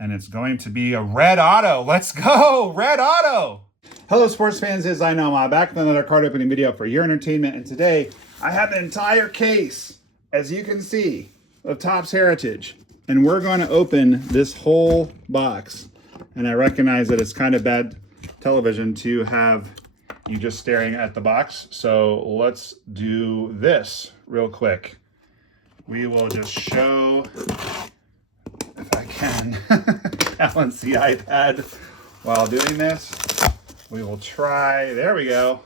and it's going to be a red auto. Let's go, red auto. Hello sports fans, it's NOMAH back with another card opening video for your entertainment, and today I have an entire case, as you can see, of Topps Heritage, and we're going to open this whole box. And I recognize that it's kind of bad television to have you just staring at the box, so let's do this real quick. We will just show, if I can, balance the iPad while doing this. We will try, there we go,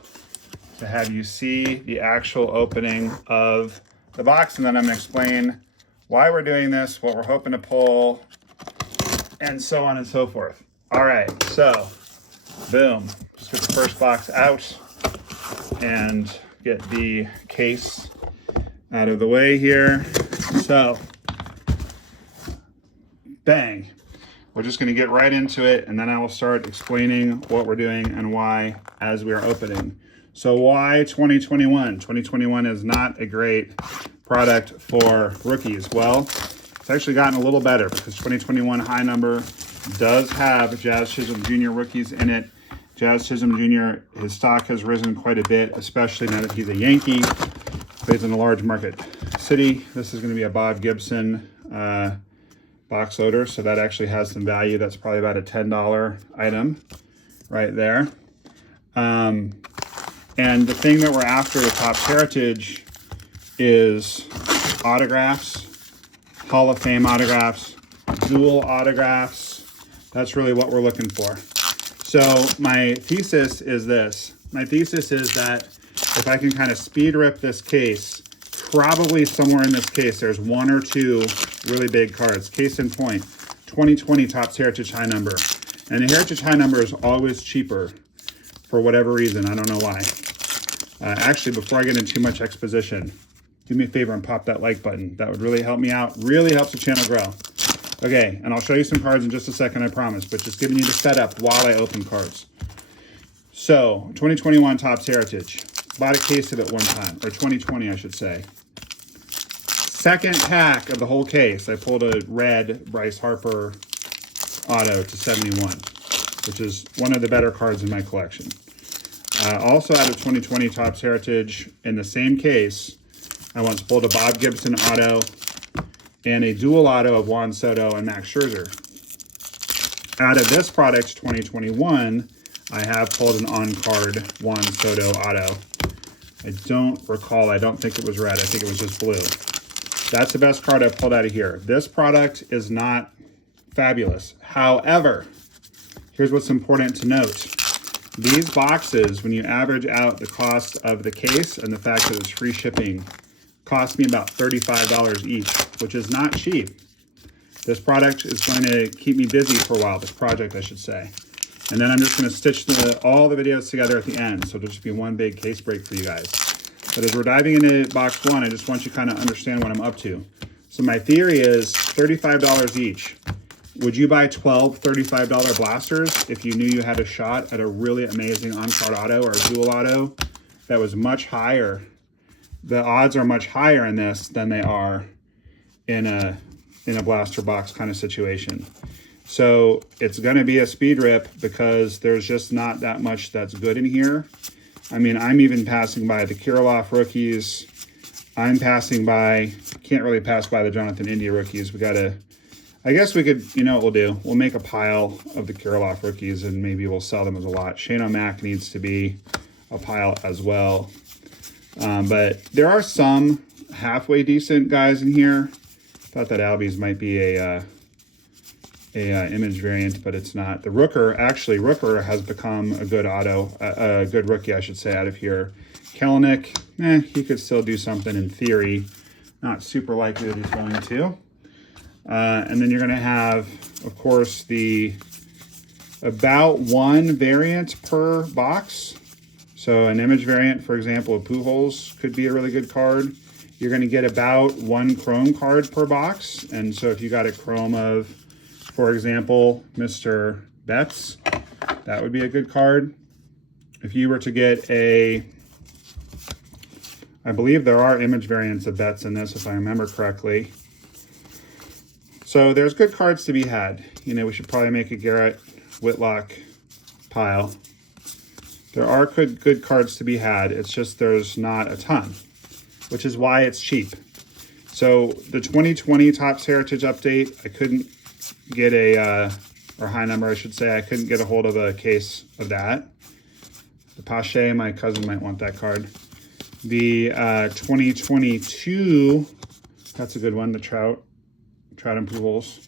to have you see the actual opening of the box, and then I'm going to explain why we're doing this, what we're hoping to pull, and so on and so forth. All right, so boom, just get the first box out and get the case out of the way here. So bang, we're just going to get right into it, and then I will start explaining what we're doing and why as we are opening. So why 2021? 2021 is not a great product for rookies. Well, it's actually gotten a little better because 2021 high number does have Jazz Chisholm Jr. rookies in it. Jazz Chisholm Jr., his stock has risen quite a bit, especially now that he's a Yankee, plays in a large market city. This is going to be a Bob Gibson box loader, so that actually has some value. That's probably about a $10 item right there. And the thing that we're after with Topps Heritage is autographs, Hall of Fame autographs, dual autographs. That's really what we're looking for. So my thesis is this. My thesis is that if I can kind of speed rip this case, probably somewhere in this case, there's one or two really big cards. Case in point, 2020 Topps Heritage high number. And the Heritage high number is always cheaper for whatever reason. I don't know why. Actually, before I get into too much exposition, do me a favor and pop that like button. That would really help me out. Really helps the channel grow. Okay, and I'll show you some cards in just a second, I promise, but just giving you the setup while I open cards. So, 2021 Topps Heritage. Bought a case of it one time, or 2020, I should say. Second pack of the whole case, I pulled a red Bryce Harper auto to 71, which is one of the better cards in my collection. Also out of 2020 Topps Heritage, in the same case, I once pulled a Bob Gibson auto and a dual auto of Juan Soto and Max Scherzer. Out of this product, 2021, I have pulled an on-card Juan Soto auto. I don't recall, I don't think it was red, I think it was just blue. That's the best card I pulled out of here. This product is not fabulous. However, here's what's important to note. These boxes, when you average out the cost of the case and the fact that it's free shipping, cost me about $35 each, which is not cheap. This product is going to keep me busy for a while, this project I should say. And then I'm just going to stitch all the videos together at the end, so it'll just be one big case break for you guys. But as we're diving into box one, I just want you to kind of understand what I'm up to. So my theory is $35 each. Would you buy 12 $35 blasters if you knew you had a shot at a really amazing on-card auto or a dual auto that was much higher? The odds are much higher in this than they are in a blaster box kind of situation. So it's going to be a speed rip because there's just not that much that's good in here. I mean, I'm even passing by the Kirilloff rookies. I'm passing by, can't really pass by the Jonathan India rookies. We got to, I guess we could, you know what we'll do? We'll make a pile of the Kirilloff rookies and maybe we'll sell them as a lot. Shane O'Mac needs to be a pile as well. But there are some halfway decent guys in here. Thought that Albies might be a image variant, but it's not. The Rooker, actually, Rooker has become a good auto, a good rookie, I should say, out of here. Kelenic, he could still do something in theory. Not super likely that he's going to. And then you're going to have, of course, the about one variant per box. So an image variant, for example, of Pujols could be a really good card. You're going to get about one Chrome card per box. And so if you got a Chrome of, for example, Mr. Betts, that would be a good card. If you were to get a, I believe there are image variants of Betts in this, if I remember correctly. So there's good cards to be had. You know, we should probably make a Garrett Whitlock pile. There are good cards to be had. It's just there's not a ton, which is why it's cheap. So the 2020 Topps Heritage Update, I couldn't get a, or high number I should say, I couldn't get a hold of a case of that. The Pache, my cousin might want that card. The 2022, that's a good one, the Trout and Pujols.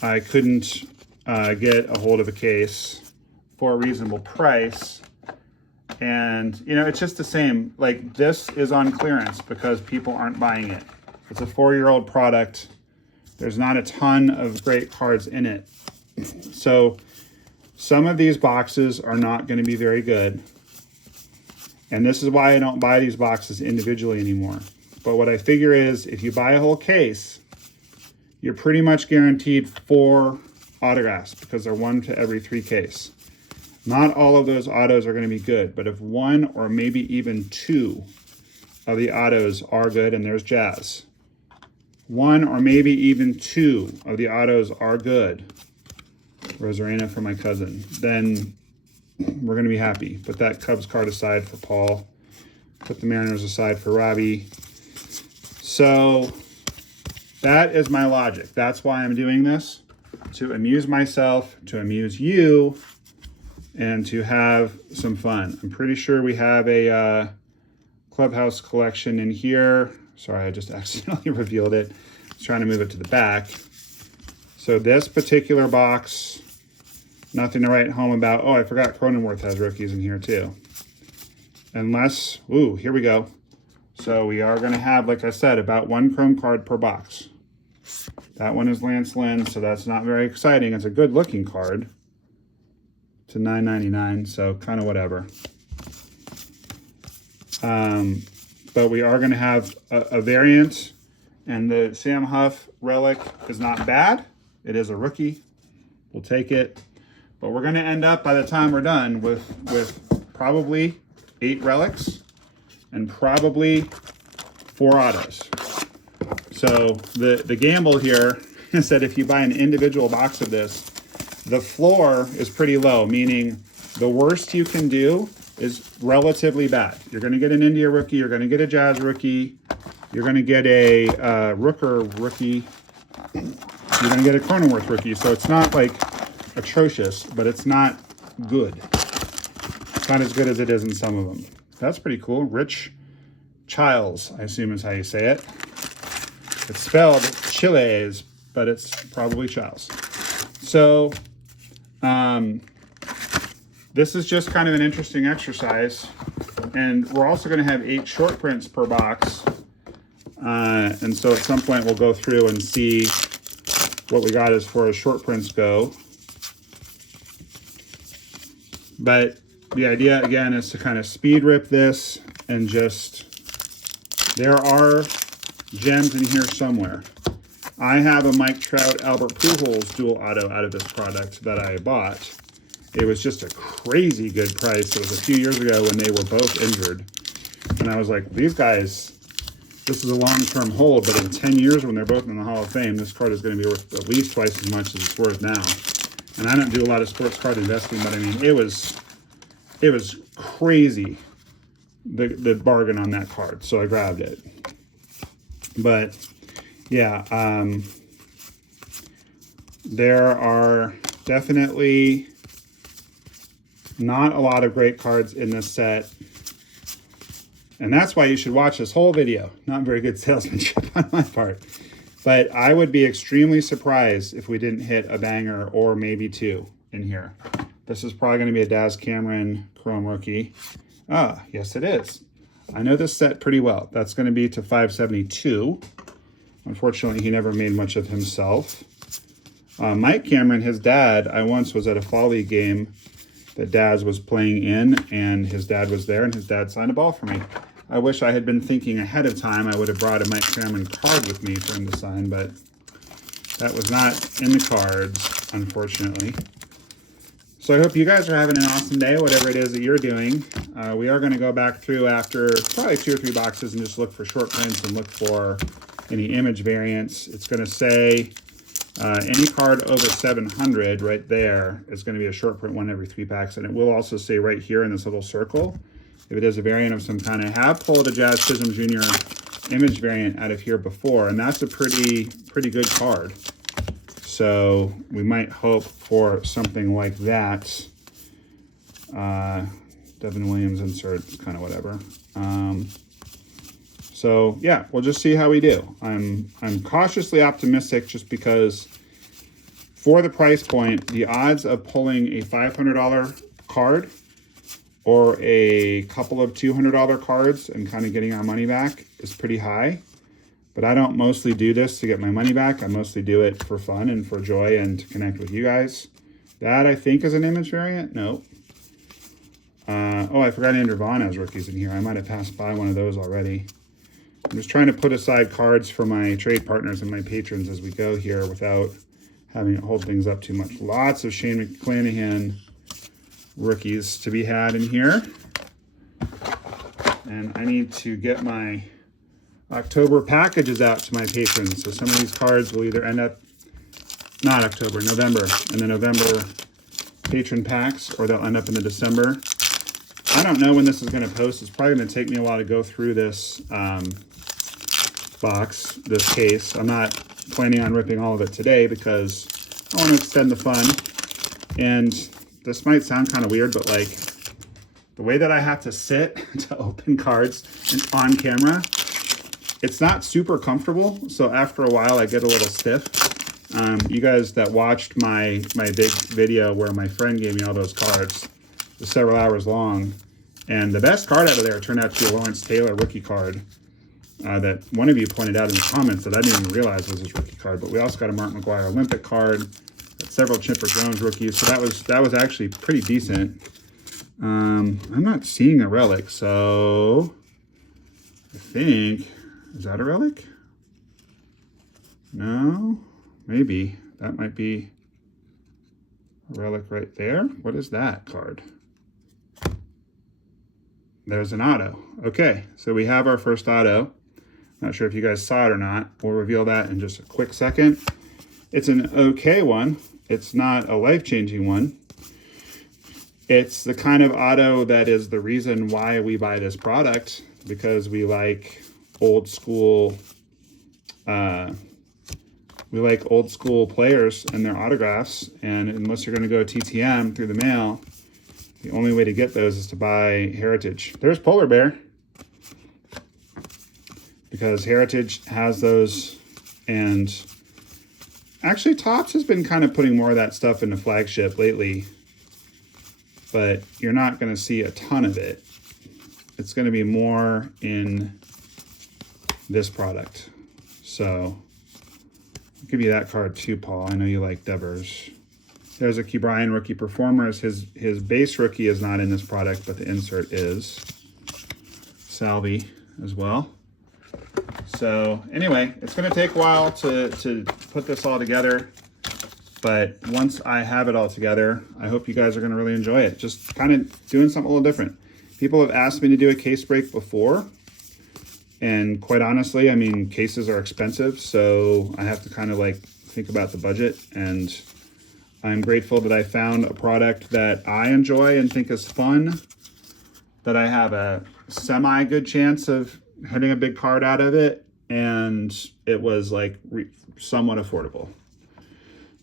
I couldn't get a hold of a case for a reasonable price. And, you know, it's just the same. Like, this is on clearance because people aren't buying it. It's a 4-year-old product. There's not a ton of great cards in it. So some of these boxes are not going to be very good. And this is why I don't buy these boxes individually anymore. But what I figure is if you buy a whole case, you're pretty much guaranteed 4 autographs because they're 1 to every 3 case. Not all of those autos are going to be good, but if 1 or maybe even 2 of the autos are good, and there's Jazz, 1 or maybe even 2 of the autos are good, Rosarena for my cousin, then we're going to be happy. Put that Cubs card aside for Paul. Put the Mariners aside for Robbie. So that is my logic. That's why I'm doing this, to amuse myself, to amuse you, and to have some fun. I'm pretty sure we have a clubhouse collection in here. Sorry, I just accidentally revealed it. I was trying to move it to the back. So this particular box, nothing to write home about. Oh, I forgot Cronenworth has rookies in here too. Unless, ooh, here we go. So we are going to have, like I said, about 1 chrome card per box. That one is Lance Lynn, so that's not very exciting. It's a good looking card. To $9.99, so kind of whatever. But we are going to have a variant, and the Sam Huff relic is not bad. It is a rookie. We'll take it. But we're going to end up, by the time we're done, with probably 8 relics and probably 4 autos. So the gamble here is that if you buy an individual box of this, the floor is pretty low, meaning the worst you can do is relatively bad. You're going to get an India rookie, you're going to get a Jazz rookie, you're going to get a Rooker rookie, you're going to get a Cronenworth rookie. So it's not like atrocious, but it's not good. It's not as good as it is in some of them. That's pretty cool. Rich Childs, I assume is how you say it. It's spelled Chiles, but it's probably Childs. So this is just kind of an interesting exercise, and we're also going to have 8 short prints per box, and so at some point we'll go through and see what we got as far as short prints go. But the idea again is to kind of speed rip this, and just, there are gems in here somewhere. I have a Mike Trout Albert Pujols dual auto out of this product that I bought. It was just a crazy good price. It was a few years ago when they were both injured. And I was like, these guys, this is a long-term hold, but in 10 years when they're both in the Hall of Fame, this card is going to be worth at least twice as much as it's worth now. And I don't do a lot of sports card investing, but I mean, it was crazy, the bargain on that card. So I grabbed it. But yeah, there are definitely not a lot of great cards in this set. And that's why you should watch this whole video. Not very good salesmanship on my part. But I would be extremely surprised if we didn't hit a banger or maybe 2 in here. This is probably going to be a Daz Cameron Chrome rookie. Ah, yes it is. I know this set pretty well. That's going to be to 572. Unfortunately, he never made much of himself. Mike Cameron, his dad, I once was at a Fall League game that Daz was playing in, and his dad was there, and his dad signed a ball for me. I wish I had been thinking ahead of time. I would have brought a Mike Cameron card with me for him to sign, but that was not in the cards, unfortunately. So I hope you guys are having an awesome day, whatever it is that you're doing. We are going to go back through after probably 2 or 3 boxes and just look for short prints and look for any image variants. It's going to say Any card over 700 right there is going to be a short print one every 3 packs. And it will also say right here in this little circle, if it is a variant of some kind. I have pulled a Jazz Chisholm Jr. image variant out of here before, and that's a pretty good card. So we might hope for something like that. Devin Williams insert, kind of whatever. So yeah, we'll just see how we do. I'm cautiously optimistic just because for the price point, the odds of pulling a $500 card or a couple of $200 cards and kind of getting our money back is pretty high. But I don't mostly do this to get my money back. I mostly do it for fun and for joy and to connect with you guys. That I think is an image variant. Nope. Oh, I forgot Andrew Vaughn has rookies in here. I might have passed by one of those already. I'm just trying to put aside cards for my trade partners and my patrons as we go here without having it hold things up too much. Lots of Shane McClanahan rookies to be had in here. And I need to get my October packages out to my patrons. So some of these cards will either end up, not October, November, in the November patron packs, or they'll end up in the December. I don't know when this is going to post. It's probably going to take me a while to go through this box, this case. I'm not planning on ripping all of it today because I want to extend the fun. And this might sound kind of weird, but like the way that I have to sit to open cards on camera, it's not super comfortable. So after a while, I get a little stiff. You guys that watched my big video where my friend gave me all those cards, it was several hours long. And the best card out of there turned out to be a Lawrence Taylor rookie card that one of you pointed out in the comments that I didn't even realize was his rookie card. But we also got a Mark McGuire Olympic card, several Chipper Jones rookies. So that was actually pretty decent. I'm not seeing a relic, so I think, is that a relic? No, maybe. That might be a relic right there. What is that card? There's an auto. Okay, so we have our first auto. Not sure if you guys saw it or not. We'll reveal that in just a quick second. It's an okay one. It's not a life-changing one. It's the kind of auto that is the reason why we buy this product, because we like old school players and their autographs. And unless you're going to go TTM through the mail, the only way to get those is to buy Heritage. There's Polar Bear, because Heritage has those. And actually Topps has been kind of putting more of that stuff into flagship lately, but you're not going to see a ton of it. It's going to be more in this product. So I'll give you that card too, Paul. I know you like Devers. There's a Key Bryan rookie performers. His base rookie is not in this product, but the insert is. Salvi as well. So anyway, it's going to take a while to put this all together. But once I have it all together, I hope you guys are going to really enjoy it. Just kind of doing something a little different. People have asked me to do a case break before. And quite honestly, I mean, cases are expensive. So I have to kind of like think about the budget. And I'm grateful that I found a product that I enjoy and think is fun, that I have a semi-good chance of hitting a big card out of it, and it was like somewhat affordable.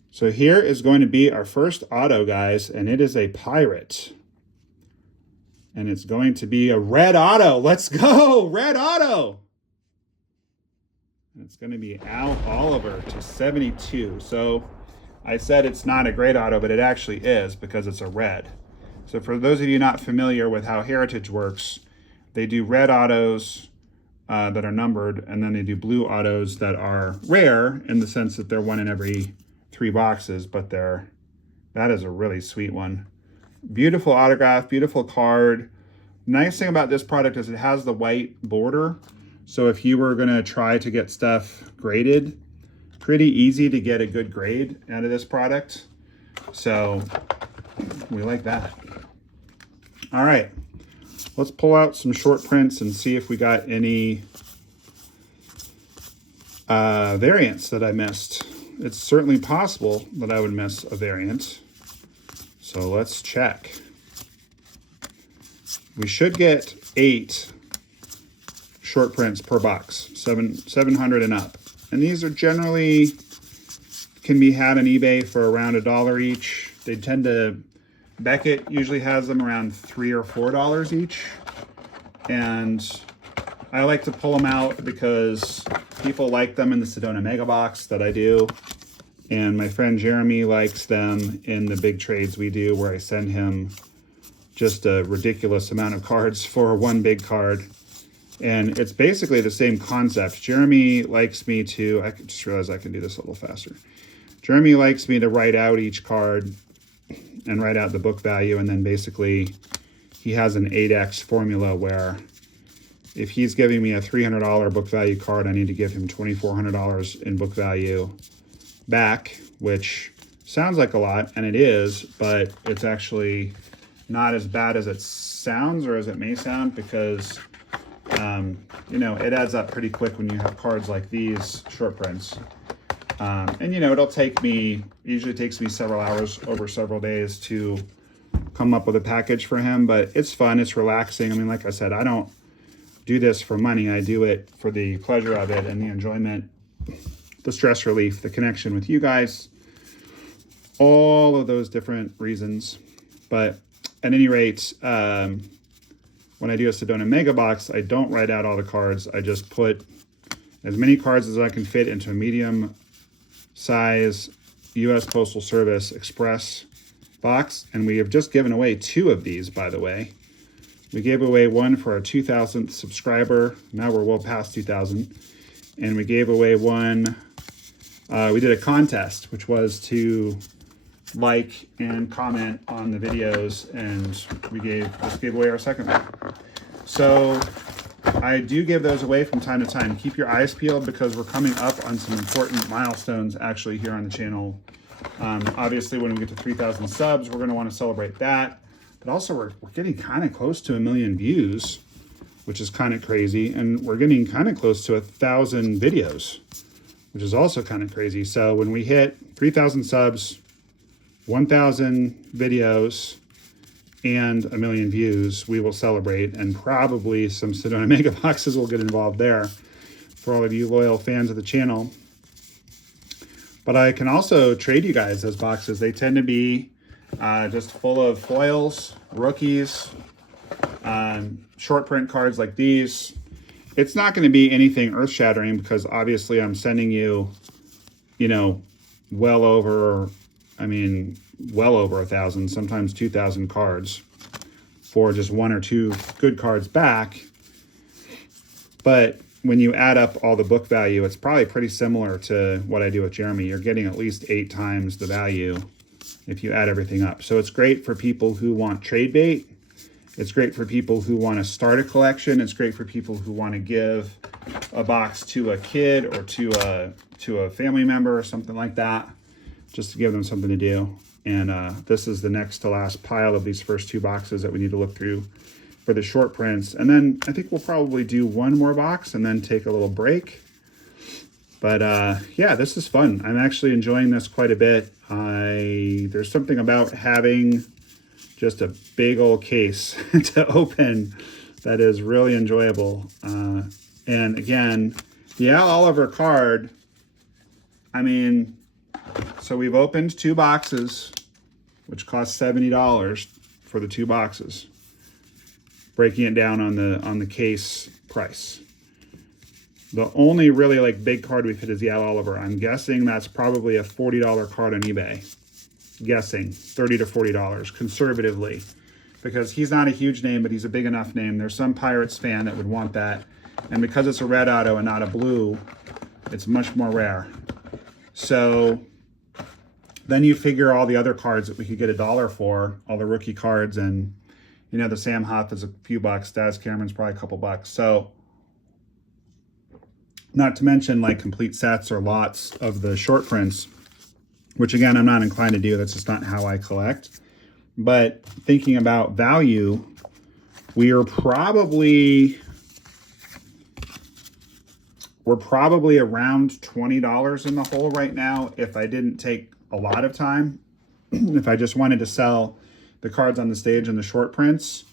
So here is going to be our first auto, guys, and it is a Pirate. And it's going to be a red auto. Let's go, red auto! And it's going to be Al Oliver to 72. So I said it's not a great auto, but it actually is, because it's a red. So for those of you not familiar with how Heritage works, they do red autos that are numbered, and then they do blue autos that are rare in the sense that they're one in every 3 boxes, but that is a really sweet one. Beautiful autograph, beautiful card. Nice thing about this product is it has the white border. So if you were going to try to get stuff graded, pretty easy to get a good grade out of this product. So we like that. All right, let's pull out some short prints and see if we got any variants that I missed. it's certainly possible that I would miss a variant. So let's check. We should get 8 short prints per box, 700 and up. And these are generally, can be had on eBay for around $1 each. They tend to, Beckett usually has them around $3 or $4 each. And I like to pull them out because people like them in the Sedona Mega Box that I do. And my friend Jeremy likes them in the big trades we do, where I send him just a ridiculous amount of cards for one big card. And it's basically the same concept. Jeremy likes me to, I just realized I can do this a little faster. Jeremy likes me to write out each card and write out the book value. And then basically he has an 8X formula where if he's giving me a $300 book value card, I need to give him $2,400 in book value back, which sounds like a lot, and it is, but it's actually not as bad as it sounds, or as it may sound, because you know, it adds up pretty quick when you have cards like these short prints. And you know, it'll take me, usually takes me several hours over several days to come up with a package for him, but it's fun, it's relaxing. I mean, like I said, I don't do this for money. I do it for the pleasure of it and the enjoyment, the stress relief, the connection with you guys, all of those different reasons. But at any rate, when I do a Sedona Mega Box, I don't write out all the cards. I just put as many cards as I can fit into a medium size U.S. Postal Service Express box. And we have just given away 2 of these, by the way. We gave away one for our 2,000th subscriber. Now we're well past 2,000. And we gave away one, we did a contest, which was to like and comment on the videos, and we just gave away our second one. So I do give those away from time to time. Keep your eyes peeled, because we're coming up on some important milestones actually here on the channel. Obviously, when we get to 3,000 subs, we're going to want to celebrate that. But also, we're getting kind of close to 1 million views, which is kind of crazy. And we're getting kind of close to 1,000 videos, which is also kind of crazy. So when we hit 3,000 subs, 1,000 videos, and 1 million views, we will celebrate. And probably some Sedona Mega Boxes will get involved there for all of you loyal fans of the channel. But I can also trade you guys those boxes. They tend to be just full of foils, rookies, short print cards like these. It's not going to be anything earth-shattering, because obviously I'm sending you, you know, well over 1,000, sometimes 2,000 cards for just 1 or 2 good cards back. But when you add up all the book value, it's probably pretty similar to what I do with Jeremy. You're getting at least 8 times the value if you add everything up. So it's great for people who want trade bait. It's great for people who want to start a collection. It's great for people who want to give a box to a kid or to a family member or something like that, just to give them something to do. And this is the next to last pile of these first 2 boxes that we need to look through for the short prints. And then I think we'll probably do one more box and then take a little break. But yeah, this is fun. I'm actually enjoying this quite a bit. There's something about having just a big old case to open that is really enjoyable. And again, the Al Oliver card, I mean, so we've opened 2 boxes, which cost $70 for the 2 boxes, breaking it down on the case price. The only really like big card we've hit is the Al Oliver. I'm guessing that's probably a $40 card on eBay. Guessing $30 to $40 conservatively, because he's not a huge name, but he's a big enough name. There's some Pirates fan that would want that, and because it's a red auto and not a blue, it's much more rare. So then you figure all the other cards that we could get $1 for, all the rookie cards, and you know, the Sam Huff is a few bucks, Daz Cameron's probably a couple bucks. So not to mention like complete sets or lots of the short prints, which again, I'm not inclined to do. That's just not how I collect. But thinking about value, we are probably We're probably around $20 in the hole right now if I didn't take a lot of time. If I just wanted to sell the cards on the stage and the short prints,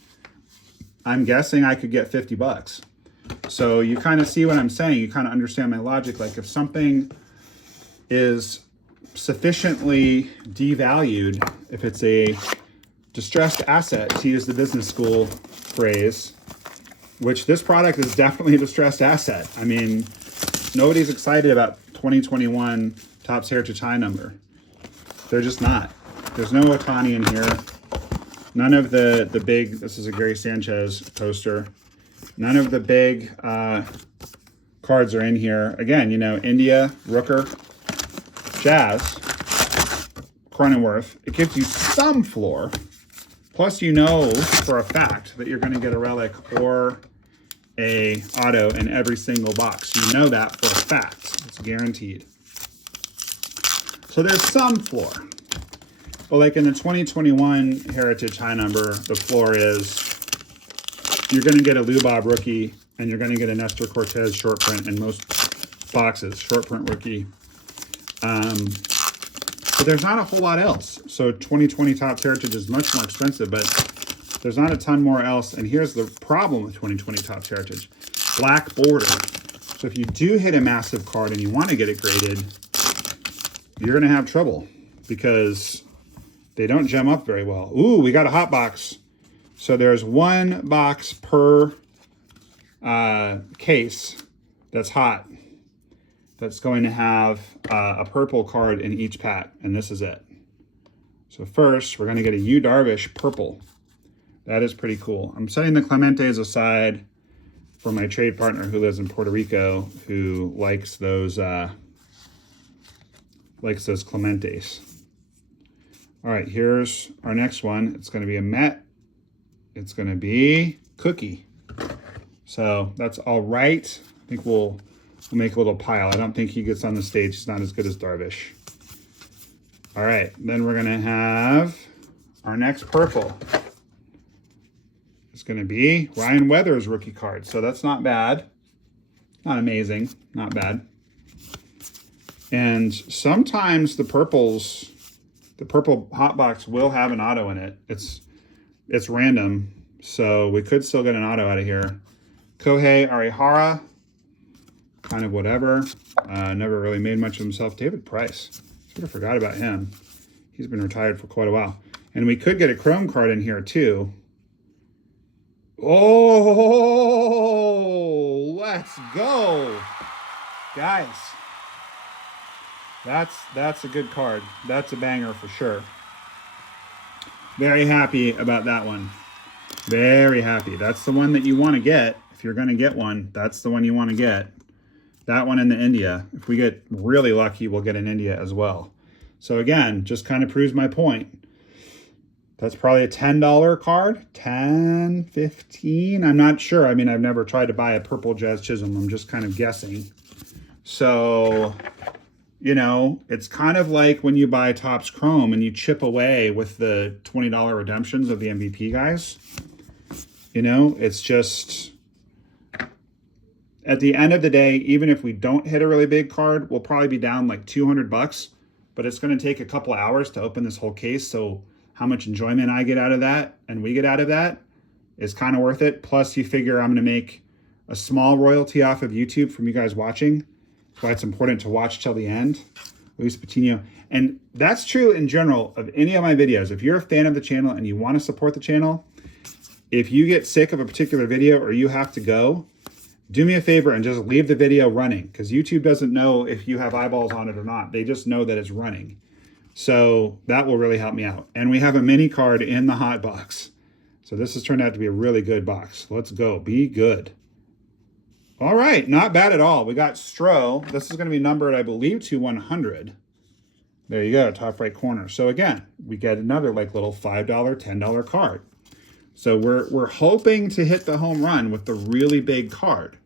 I'm guessing I could get 50 bucks. So you kind of see what I'm saying. You kind of understand my logic. Like if something is sufficiently devalued, if it's a distressed asset, to use the business school phrase, which this product is definitely a distressed asset. I mean, nobody's excited about 2021 Topps Heritage High number. They're just not. There's no Otani in here. None of the big, this is a Gary Sanchez poster. None of the big cards are in here. Again, you know, India, Rooker, Jazz, Cronenworth. It gives you some floor. Plus, you know for a fact that you're going to get a relic or a auto in every single box. You know that for a fact. It's guaranteed. So there's some floor. But like in the 2021 Heritage High number, the floor is you're going to get a Lou Bob rookie and you're going to get a Nestor Cortez short print in most boxes, short print rookie. But there's not a whole lot else. So 2020 Topps Heritage is much more expensive, but there's not a ton more else. And here's the problem with 2020 Topps Heritage. Black border. So if you do hit a massive card and you want to get it graded, you're going to have trouble because they don't gem up very well. Ooh, we got a hot box. So there's one box per case that's hot. That's going to have a purple card in each pack, and this is it. So first, we're going to get a Yu Darvish purple. That is pretty cool. I'm setting the Clementes aside for my trade partner who lives in Puerto Rico, who likes those Clementes. All right, here's our next one. It's going to be a Met. It's going to be Cookie. So that's all right. I think we'll make a little pile. I don't think he gets on the stage. He's not as good as Darvish. All right, then we're going to have our next purple. It's going to be Ryan Weathers rookie card. So that's not bad. Not amazing. Not bad. And sometimes the purple hot box will have an auto in it. It's random, so we could still get an auto out of here. Kohei Arihara, kind of whatever. Never really made much of himself. David Price, sort of forgot about him. He's been retired for quite a while. And we could get a chrome card in here too. Oh, let's go, guys. That's a good card. That's a banger for sure. Very happy about that one. Very happy. That's the one that you want to get. If you're going to get one, that's the one you want to get. That one in the India. If we get really lucky, we'll get an India as well. So again, just kind of proves my point. That's probably a $10 card. 10, 15. I'm not sure. I mean, I've never tried to buy a purple Jazz Chisholm. I'm just kind of guessing. So, you know, it's kind of like when you buy Topps Chrome and you chip away with the $20 redemptions of the MVP guys. You know, it's just, at the end of the day, even if we don't hit a really big card, we'll probably be down like 200 bucks, but it's going to take a couple hours to open this whole case. So how much enjoyment I get out of that and we get out of that is kind of worth it. Plus you figure I'm going to make a small royalty off of YouTube from you guys watching. That's why it's important to watch till the end. Luis Patino. And that's true in general of any of my videos. If you're a fan of the channel and you want to support the channel, if you get sick of a particular video or you have to go, do me a favor and just leave the video running, because YouTube doesn't know if you have eyeballs on it or not. They just know that it's running. So that will really help me out. And we have a mini card in the hot box. So this has turned out to be a really good box. Let's go. Be good. All right. Not bad at all. We got Stro. This is going to be numbered, I believe, to 100. There you go. Top right corner. So again, we get another like little $5, $10 card. So we're hoping to hit the home run with the really big card.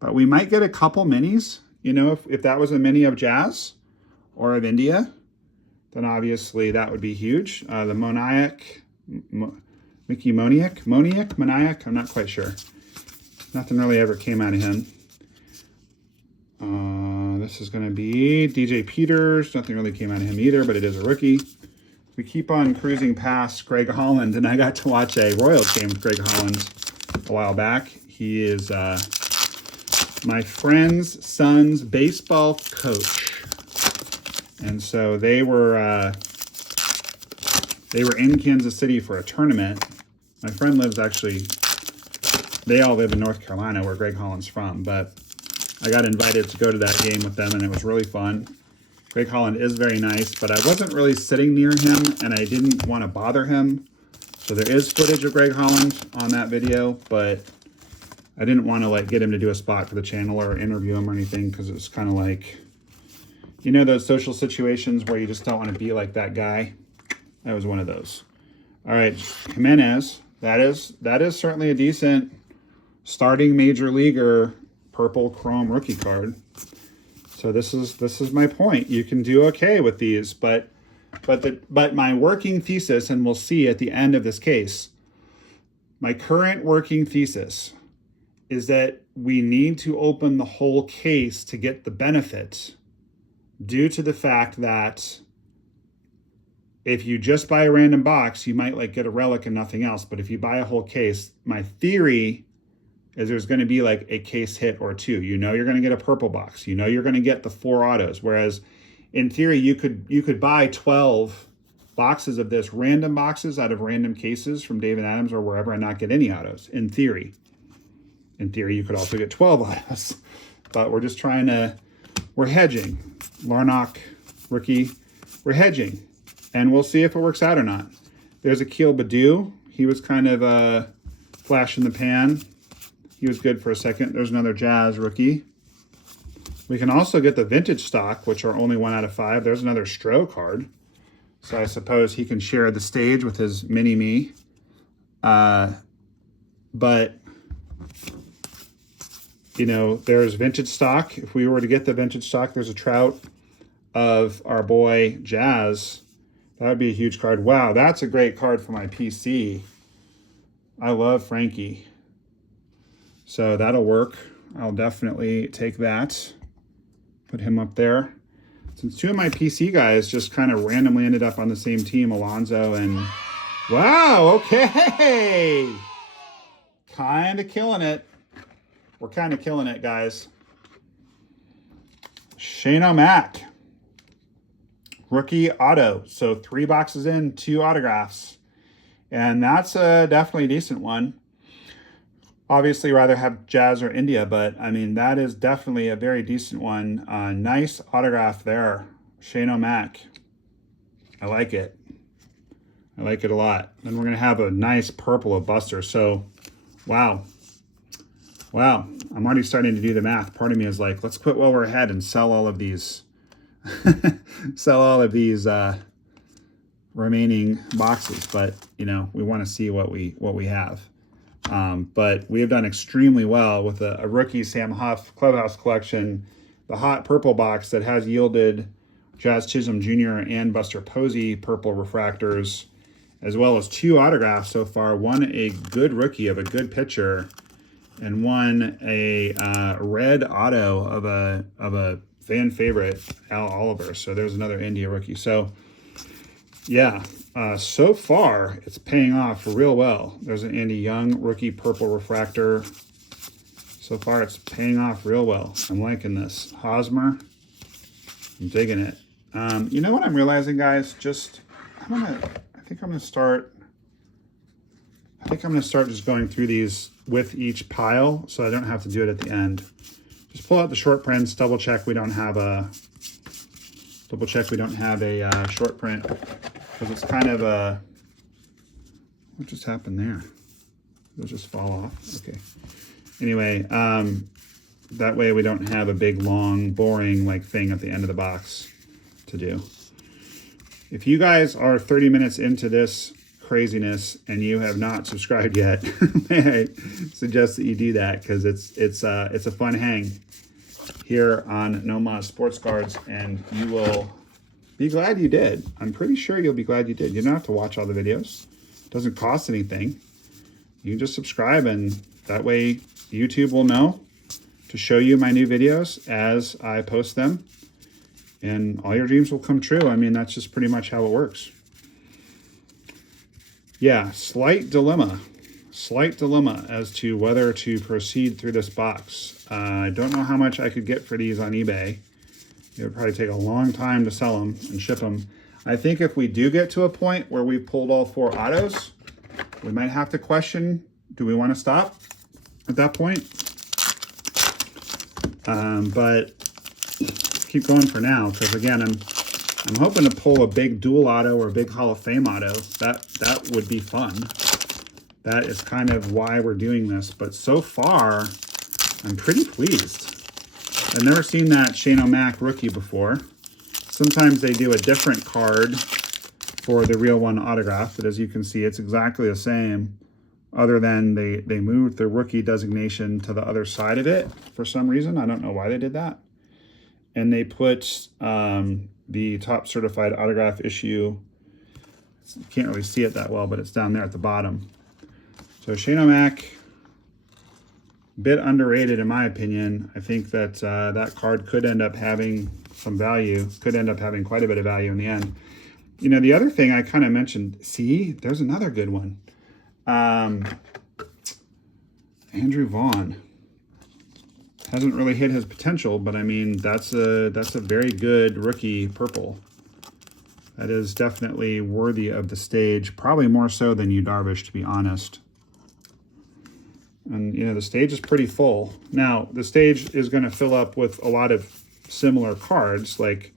But we might get a couple minis. You know, if that was a mini of Jazz or of India, then obviously that would be huge. The Mickey Moniak, I'm not quite sure. Nothing really ever came out of him. This is going to be DJ Peters. Nothing really came out of him either, but it is a rookie. We keep on cruising past Greg Holland, and I got to watch a Royals game with Greg Holland a while back. He is my friend's son's baseball coach. And so they were in Kansas City for a tournament. My friend lives actually, they all live in North Carolina where Greg Holland's from, but I got invited to go to that game with them, and it was really fun. Greg Holland is very nice, but I wasn't really sitting near him, and I didn't want to bother him. So there is footage of Greg Holland on that video, but I didn't want to like get him to do a spot for the channel or interview him or anything, because it was kind of like, you know, those social situations where you just don't want to be like that guy. That was one of those. All right, Jimenez. That is certainly a decent starting major leaguer purple chrome rookie card. So this is my point. You can do okay with these, but my working thesis, and we'll see at the end of this case, my current working thesis is that we need to open the whole case to get the benefit, due to the fact that if you just buy a random box, you might like get a relic and nothing else. But if you buy a whole case, my theory is there's going to be like a case hit or two. You know you're going to get a purple box. You know you're going to get the 4 autos. Whereas in theory, you could buy 12 boxes of this, random boxes out of random cases from David Adams or wherever, and not get any autos, in theory. In theory, you could also get 12 autos. But we're just we're hedging. Larnock, rookie, we're hedging. And we'll see if it works out or not. There's Akil Baddoo. He was kind of a flash in the pan. He was good for a second. There's another Jazz rookie. We can also get the vintage stock, which are only 1 out of 5. There's another Stroh card. So I suppose he can share the stage with his mini-me. But, you know, there's vintage stock. If we were to get the vintage stock, there's a Trout of our boy Jazz. That would be a huge card. Wow, that's a great card for my PC. I love Frankie. So that'll work. I'll definitely take that. Put him up there. Since 2 of my PC guys just kind of randomly ended up on the same team, Alonso and... Wow, okay! Kind of killing it. We're kind of killing it, guys. Shane O'Mac. Rookie auto. So 3 boxes in, 2 autographs. And that's a definitely decent one. Obviously, rather have Jazz or India, but I mean, that is definitely a very decent one. Nice autograph there. Shane O'Mac. I like it. I like it a lot. Then we're going to have a nice purple of Buster. So, wow. Wow. I'm already starting to do the math. Part of me is like, let's quit while we're ahead and sell all of these. Sell all of these remaining boxes. But, you know, we want to see what we have. But we have done extremely well with a rookie Sam Huff Clubhouse collection, the hot purple box that has yielded Jazz Chisholm Jr. and Buster Posey purple refractors, as well as 2 autographs so far. One a good rookie of a good pitcher, and one a red auto of a fan favorite, Al Oliver. So there's another India rookie. So yeah. So far, it's paying off real well. There's an Andy Young rookie purple refractor. So far, it's paying off real well. I'm liking this. Hosmer, I'm digging it. You know what I'm realizing, guys? I think I'm gonna start just going through these with each pile, so I don't have to do it at the end. Just pull out the short prints, double check we don't have a short print. Because it's kind of a... What just happened there? It'll just fall off. Okay. Anyway, that way we don't have a big, long, boring like thing at the end of the box to do. If you guys are 30 minutes into this craziness and you have not subscribed yet, may I suggest that you do that, because it's a fun hang here on NOMAH Sports Cards, and you will be glad you did. I'm pretty sure you'll be glad you did. You don't have to watch all the videos. It doesn't cost anything. You can just subscribe, and that way YouTube will know to show you my new videos as I post them. And all your dreams will come true. I mean, that's just pretty much how it works. Yeah, slight dilemma as to whether to proceed through this box. I don't know how much I could get for these on eBay. It would probably take a long time to sell them and ship them. I think if we do get to a point where we've pulled all 4 autos, we might have to question, do we want to stop at that point? But keep going for now, because again, I'm hoping to pull a big dual auto or a big Hall of Fame auto. That would be fun. That is kind of why we're doing this. But so far, I'm pretty pleased. I've never seen that Shane O'Mac rookie before. Sometimes they do a different card for the real one autograph, but as you can see, it's exactly the same, other than they moved the rookie designation to the other side of it for some reason. I don't know why they did that. And they put the top certified autograph issue. You can't really see it that well, but it's down there at the bottom. So Shane O'Mac, bit underrated in my opinion. I think that that card could end up having some value, could end up having quite a bit of value in the end. You know, the other thing I kind of mentioned, see, there's another good one. Andrew Vaughn. Hasn't really hit his potential, but I mean, that's a very good rookie purple. That is definitely worthy of the stage, probably more so than Yu Darvish, to be honest. And, you know, the stage is pretty full. Now, the stage is going to fill up with a lot of similar cards, like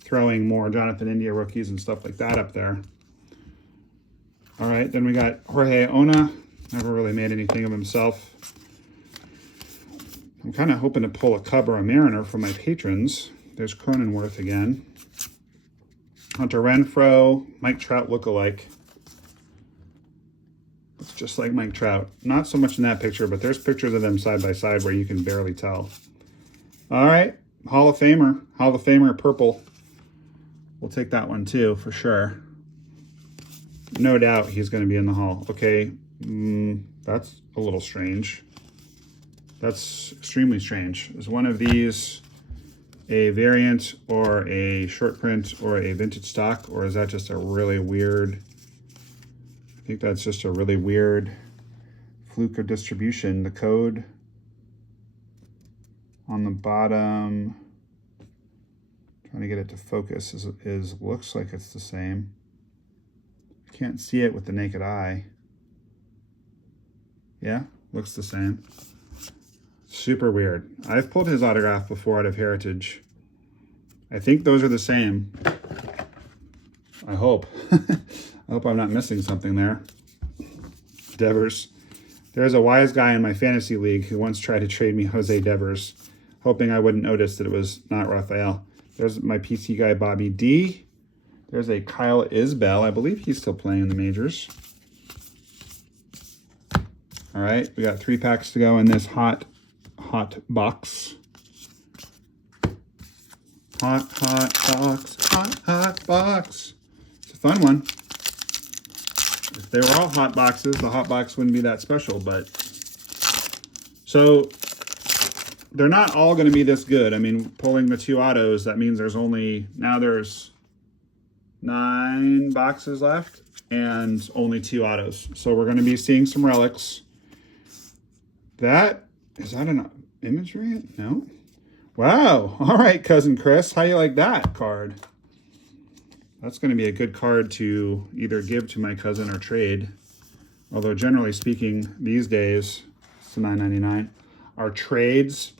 throwing more Jonathan India rookies and stuff like that up there. All right, then we got Jorge Ona. Never really made anything of himself. I'm kind of hoping to pull a Cub or a Mariner for my patrons. There's Cronenworth again. Hunter Renfroe, Mike Trout lookalike. It's just like Mike Trout. Not so much in that picture, but there's pictures of them side by side where you can barely tell. All right, Hall of Famer purple. We'll take that one too, for sure. No doubt he's going to be in the Hall. Okay, that's a little strange. That's extremely strange. Is one of these a variant or a short print or a vintage stock, or is that just a really weird... I think that's just a really weird fluke of distribution. The code on the bottom, trying to get it to focus, is looks like it's the same. Can't see it with the naked eye. Yeah, looks the same. Super weird. I've pulled his autograph before out of Heritage. I think those are the same. I hope. I hope I'm not missing something there. Devers. There's a wise guy in my fantasy league who once tried to trade me Jose Devers, hoping I wouldn't notice that it was not Raphael. There's my PC guy, Bobby D. There's a Kyle Isbell. I believe he's still playing in the majors. All right, we got 3 packs to go in this hot box. Hot box. It's a fun one. If they were all hot boxes, the hot box wouldn't be that special, but... So, they're not all going to be this good. I mean, pulling the 2 autos, that means there's only... Now there's 9 boxes left, and only 2 autos. So we're going to be seeing some relics. Is that an image variant? No? Wow. All right, Cousin Chris. How you like that card? That's going to be a good card to either give to my cousin or trade. Although generally speaking, these days, it's $9.99. Our trades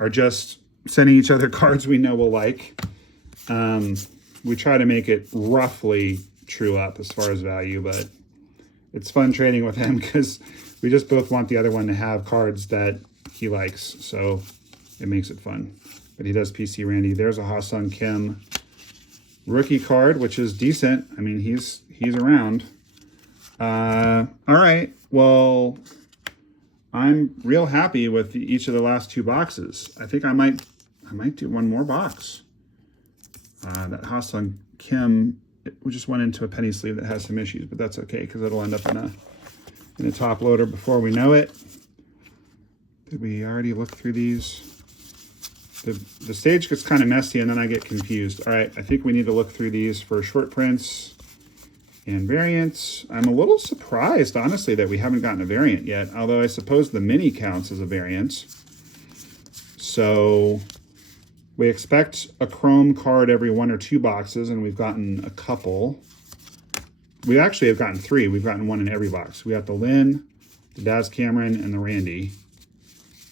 are just sending each other cards we know we'll like. We try to make it roughly true up as far as value, but it's fun trading with him because we just both want the other one to have cards that he likes, so it makes it fun. But he does PC Randy. There's a Ha-Sung Kim rookie card, which is decent. I mean, he's around. All right, well, I'm real happy with each of the last 2 boxes. I think I might do one more box. That Ha-Sung Kim, we just went into a penny sleeve that has some issues, but that's okay because it'll end up in a top loader before we know it. Did we already look through these? The stage gets kind of messy and then I get confused. All right, I think we need to look through these for short prints and variants. I'm a little surprised, honestly, that we haven't gotten a variant yet, although I suppose the mini counts as a variant. So we expect a chrome card every 1 or 2 boxes, and we've gotten a couple. We actually have gotten 3. We've gotten 1 in every box. We got the Lynn, the Daz Cameron, and the Randy.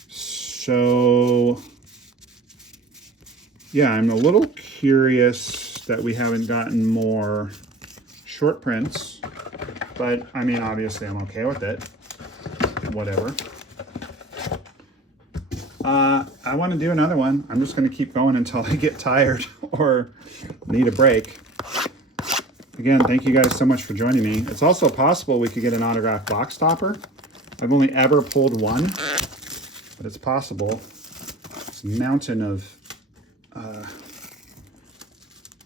So yeah, I'm a little curious that we haven't gotten more short prints, but I mean, obviously I'm okay with it. Whatever. I want to do another one. I'm just going to keep going until I get tired or need a break. Again, thank you guys so much for joining me. It's also possible we could get an autographed box topper. I've only ever pulled one, but it's possible. This mountain of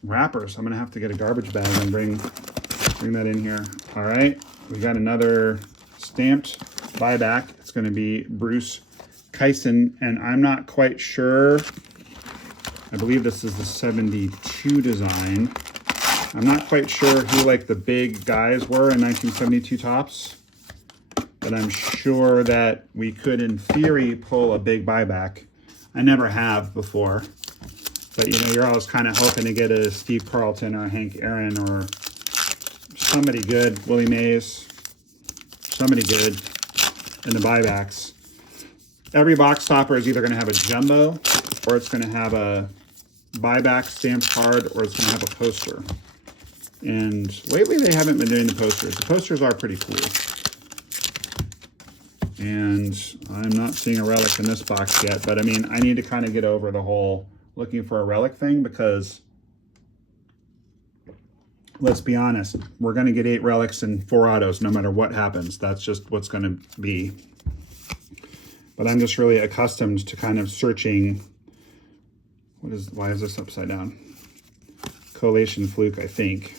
wrappers. I'm gonna have to get a garbage bag and bring that in here. All right, we got another stamped buyback. It's gonna be Bruce Kyson, and I'm not quite sure. I believe this is the 72 design. I'm not quite sure who like the big guys were in 1972 Topps, but I'm sure that we could, in theory, pull a big buyback. I never have before, but you know, you're always kind of hoping to get a Steve Carlton or a Hank Aaron or somebody good, Willie Mays, somebody good in the buybacks. Every box topper is either going to have a jumbo, or it's going to have a buyback stamped card, or it's going to have a poster. And lately they haven't been doing the posters. The posters are pretty cool. And I'm not seeing a relic in this box yet, but I mean, I need to kind of get over the whole looking for a relic thing, because let's be honest, we're going to get 8 relics and 4 autos no matter what happens. That's just what's going to be. But I'm just really accustomed to kind of searching. Why is this upside down? Collation fluke, I think.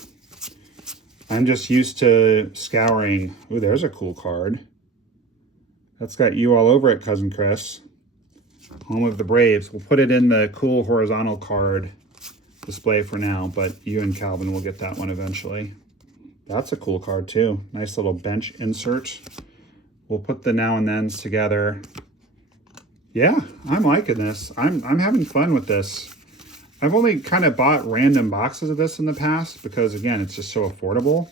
I'm just used to scouring. Ooh, there's a cool card. That's got you all over it, Cousin Chris. Home of the Braves. We'll put it in the cool horizontal card display for now, but you and Calvin will get that one eventually. That's a cool card too. Nice little bench insert. We'll put the now and thens together. Yeah, I'm liking this. I'm having fun with this. I've only kind of bought random boxes of this in the past because, again, it's just so affordable.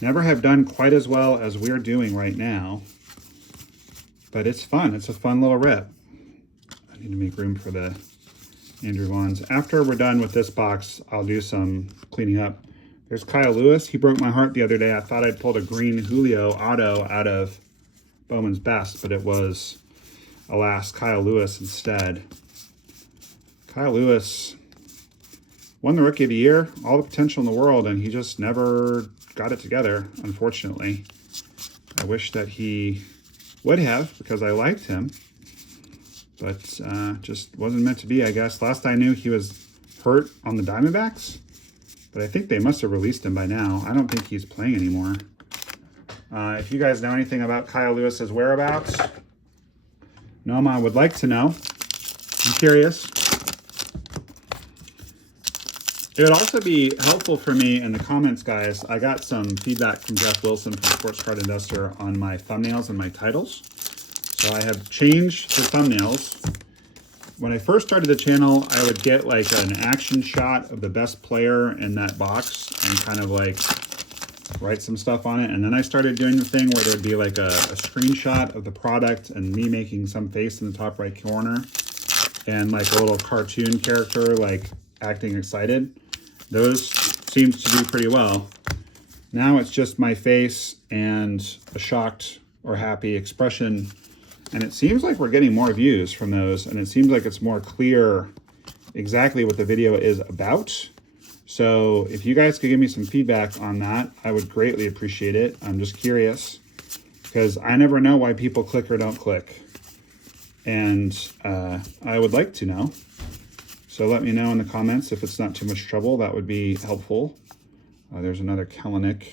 Never have done quite as well as we're doing right now. But it's fun. It's a fun little rip. I need to make room for the Andrew Vaughn's. After we're done with this box, I'll do some cleaning up. There's Kyle Lewis. He broke my heart the other day. I thought I'd pulled a green Julio auto out of Bowman's Best, but it was, alas, Kyle Lewis instead. Kyle Lewis won the Rookie of the Year, all the potential in the world, and he just never got it together, unfortunately. I wish that he would have, because I liked him, but just wasn't meant to be, I guess. Last I knew, he was hurt on the Diamondbacks, but I think they must have released him by now. I don't think he's playing anymore. If you guys know anything about Kyle Lewis's whereabouts, NOMAH would like to know. I'm curious. It would also be helpful for me in the comments, guys. I got some feedback from Jeff Wilson from Sports Card Investor on my thumbnails and my titles. So I have changed the thumbnails. When I first started the channel, I would get like an action shot of the best player in that box and kind of like write some stuff on it. And then I started doing the thing where there'd be like a screenshot of the product and me making some face in the top right corner and like a little cartoon character like acting excited. Those seems to do pretty well. Now it's just my face and a shocked or happy expression. And it seems like we're getting more views from those. And it seems like it's more clear exactly what the video is about. So if you guys could give me some feedback on that, I would greatly appreciate it. I'm just curious because I never know why people click or don't click. And I would like to know. So let me know in the comments if it's not too much trouble. That would be helpful. There's another Kellenic.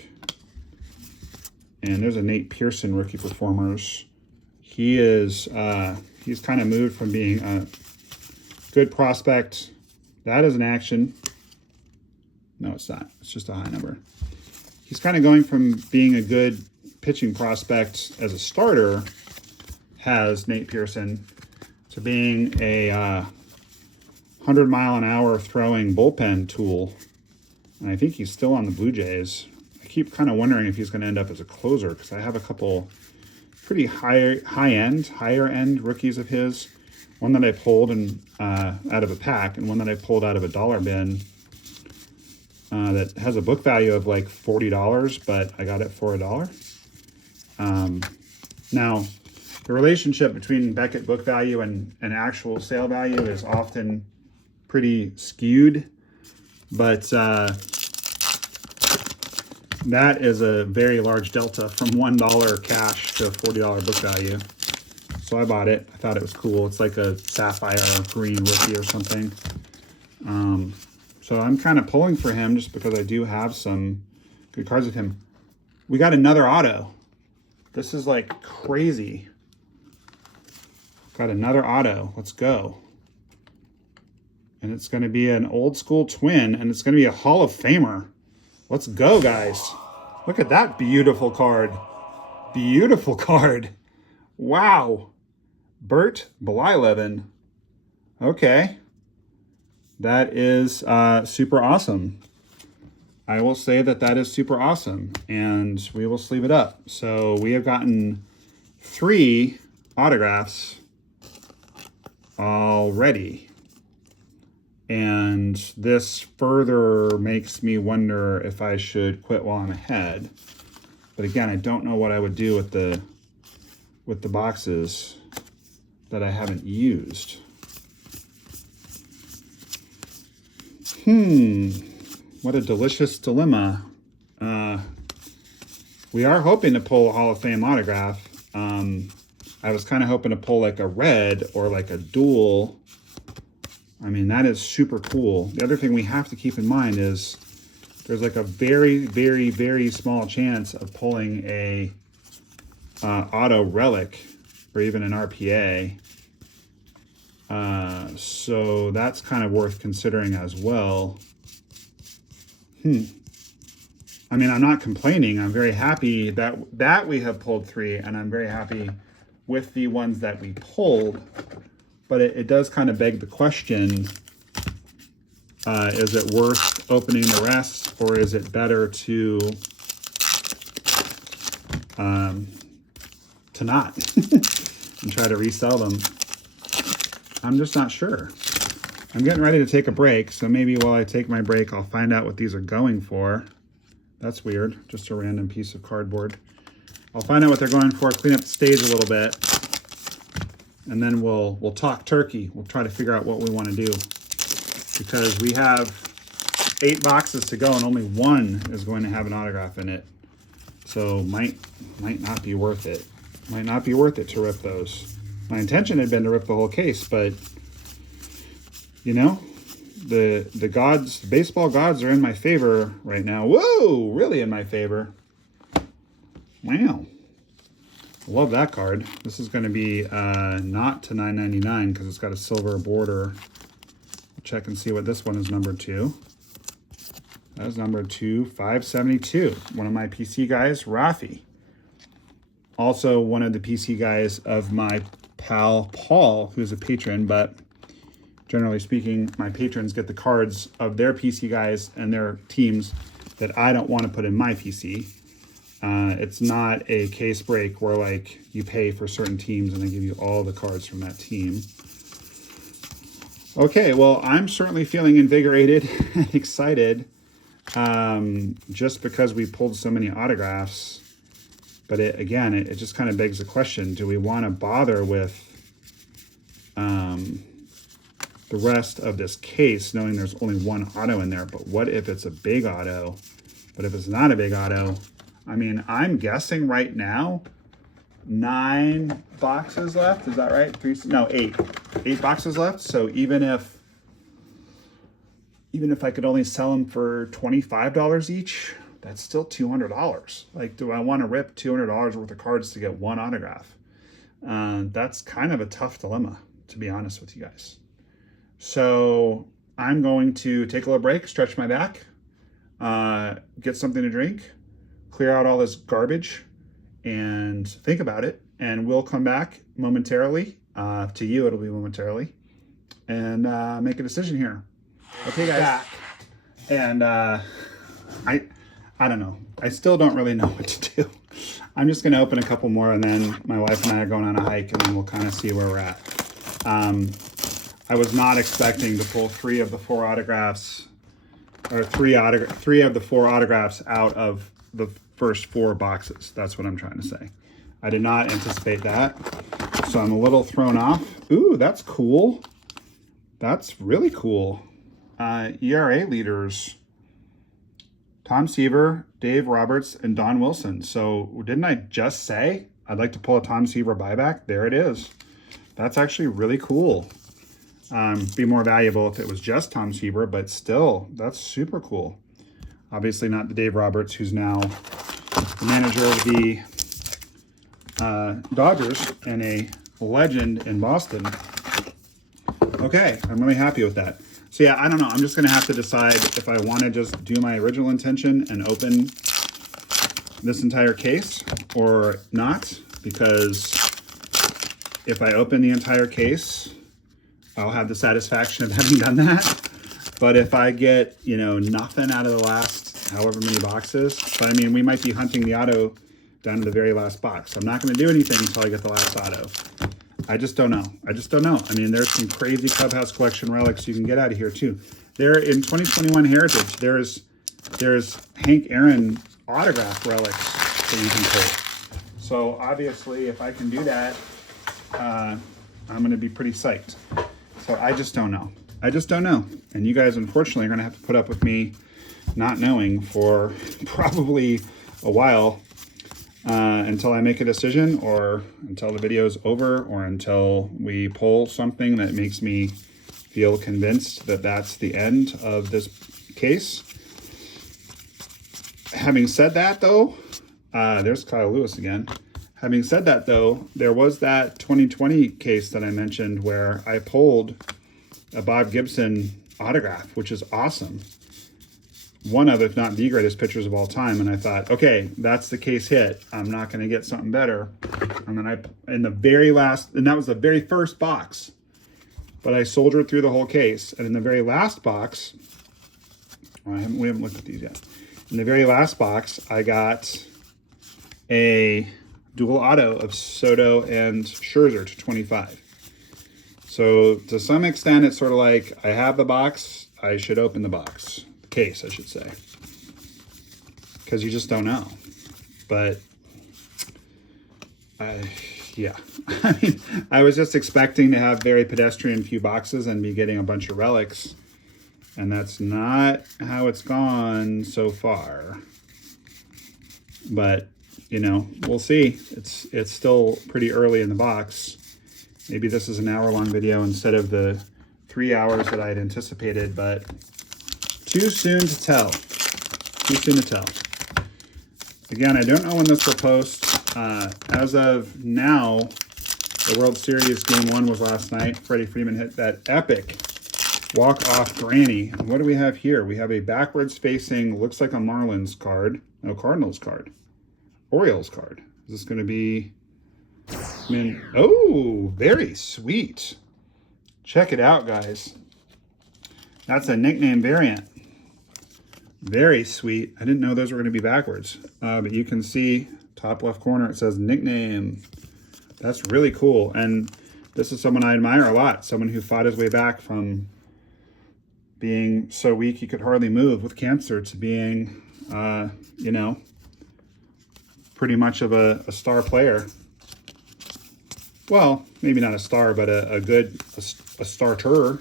And there's a Nate Pearson Rookie Performers he is, he's kind of moved from being a good prospect. That is an action. No, it's not. It's just a high number. He's kind of going from being a good pitching prospect as a starter, has Nate Pearson, to being a 100-mile-an-hour throwing bullpen tool. And I think he's still on the Blue Jays. I keep kind of wondering if he's going to end up as a closer, because I have a couple pretty higher end rookies of his. One that I pulled out of a pack, and one that I pulled out of a dollar bin that has a book value of like $40, but I got it for $1. Now, the relationship between Beckett book value and actual sale value is often pretty skewed, but that is a very large delta from $1 cash to $40 book value. So I bought it. I thought it was cool. It's like a sapphire green rookie or something. So I'm kind of pulling for him just because I do have some good cards with him. We got another auto. This is like crazy. Got another auto. Let's go. And it's going to be an old school twin, and it's going to be a Hall of Famer. Let's go, guys. Look at that beautiful card. Beautiful card. Wow. Bert Blyleven. Okay. That is super awesome. I will say that that is super awesome, and we will sleeve it up. So we have gotten 3 autographs already. And this further makes me wonder if I should quit while I'm ahead. But again, I don't know what I would do with the boxes that I haven't used. What a delicious dilemma. We are hoping to pull a Hall of Fame autograph. I was kind of hoping to pull like a red or like a dual. I mean, that is super cool. The other thing we have to keep in mind is there's like a very, very, very small chance of pulling a auto relic or even an RPA. So that's kind of worth considering as well. I mean, I'm not complaining. I'm very happy that we have pulled 3, and I'm very happy with the ones that we pulled. But it does kind of beg the question, is it worth opening the rest, or is it better to not and try to resell them? I'm just not sure. I'm getting ready to take a break, so maybe while I take my break, I'll find out what these are going for. That's weird, just a random piece of cardboard. I'll find out what they're going for, clean up the stage a little bit, and then we'll talk turkey. We'll try to figure out what we want to do, because we have 8 boxes to go and only 1 is going to have an autograph in it. So might not be worth it. Might not be worth it to rip those. My intention had been to rip the whole case, but you know, the gods, the baseball gods are in my favor right now. Whoa, really in my favor. Wow. Love that card. This is going to be not to $9.99 because it's got a silver border. I'll check and see what this one is numbered to. That is numbered to 572. One of my PC guys, Rafi. Also one of the PC guys of my pal Paul, who's a patron, but generally speaking, my patrons get the cards of their PC guys and their teams that I don't want to put in my PC. It's not a case break where like you pay for certain teams and they give you all the cards from that team. Okay, well, I'm certainly feeling invigorated and excited just because we pulled so many autographs. But it just kind of begs the question, do we want to bother with the rest of this case, knowing there's only 1 auto in there? But what if it's a big auto? But if it's not a big auto, I mean, I'm guessing right now 9 boxes left. Is that right? 8 boxes left. So even if I could only sell them for $25 each, that's still $200. Like, do I want to rip $200 worth of cards to get 1 autograph? That's kind of a tough dilemma, to be honest with you guys. So I'm going to take a little break, stretch my back, get something to drink, clear out all this garbage, and think about it. And we'll come back momentarily. To you, it'll be momentarily, and make a decision here. Okay, guys. Back. And I don't know. I still don't really know what to do. I'm just going to open a couple more, and then my wife and I are going on a hike, and then we'll kind of see where we're at. I was not expecting to pull three of the four autographs out of the first four boxes. That's what I'm trying to say. I did not anticipate that, so I'm a little thrown off. Ooh, that's cool. That's really cool. ERA leaders: Tom Seaver, Dave Roberts, and Don Wilson. So didn't I just say I'd like to pull a Tom Seaver buyback? There it is. That's actually really cool. Be more valuable if it was just Tom Seaver, but still, that's super cool. Obviously not the Dave Roberts, who's now the manager of the Dodgers and a legend in Boston. Okay, I'm really happy with that. So yeah, I don't know. I'm just going to have to decide if I want to just do my original intention and open this entire case or not, because if I open the entire case, I'll have the satisfaction of having done that. But if I get, you know, nothing out of the last however many boxes, but I mean, we might be hunting the auto down to the very last box. I'm not going to do anything until I get the last auto. I just don't know. I just don't know. I mean, there's some crazy Clubhouse Collection relics you can get out of here too. There in 2021 Heritage, there's Hank Aaron autograph relics that you can pull. So obviously, if I can do that, I'm going to be pretty psyched. So I just don't know. I just don't know. And you guys, unfortunately, are going to have to put up with me not knowing for probably a while. Until I make a decision, or until the video is over, or until we pull something that makes me feel convinced that that's the end of this case. Having said that, though, there's Kyle Lewis again. Having said that, though, there was that 2020 case that I mentioned where I pulled a Bob Gibson autograph, which is awesome. One of, if not the greatest pitchers of all time. And I thought, okay, that's the case hit. I'm not going to get something better. And then in the very last, and that was the very first box, but I soldiered through the whole case. And in the very last box, we haven't looked at these yet. In the very last box, I got a dual auto of Soto and Scherzer to 25. So to some extent, it's sort of like I have the box, I should open the box. Case, I should say, because you just don't know. But yeah, I mean, I was just expecting to have very pedestrian few boxes and be getting a bunch of relics, and that's not how it's gone so far. But you know, we'll see. It's still pretty early in the box. Maybe this is an hour-long video instead of the 3 hours that I had anticipated, but too soon to tell. Too soon to tell. Again, I don't know when this will post. As of now, the World Series Game 1 was last night. Freddie Freeman hit that epic walk-off granny. And what do we have here? We have a backwards-facing, looks like a Marlins card. No, Cardinals card. Orioles card. Is this going to be... I mean, oh, very sweet. Check it out, guys. That's a nickname variant. Very sweet. I didn't know those were going to be backwards. But you can see top left corner, it says nickname. That's really cool. And this is someone I admire a lot. Someone who fought his way back from being so weak he could hardly move with cancer to being, you know, pretty much of a star player. Well, maybe not a star, but a starter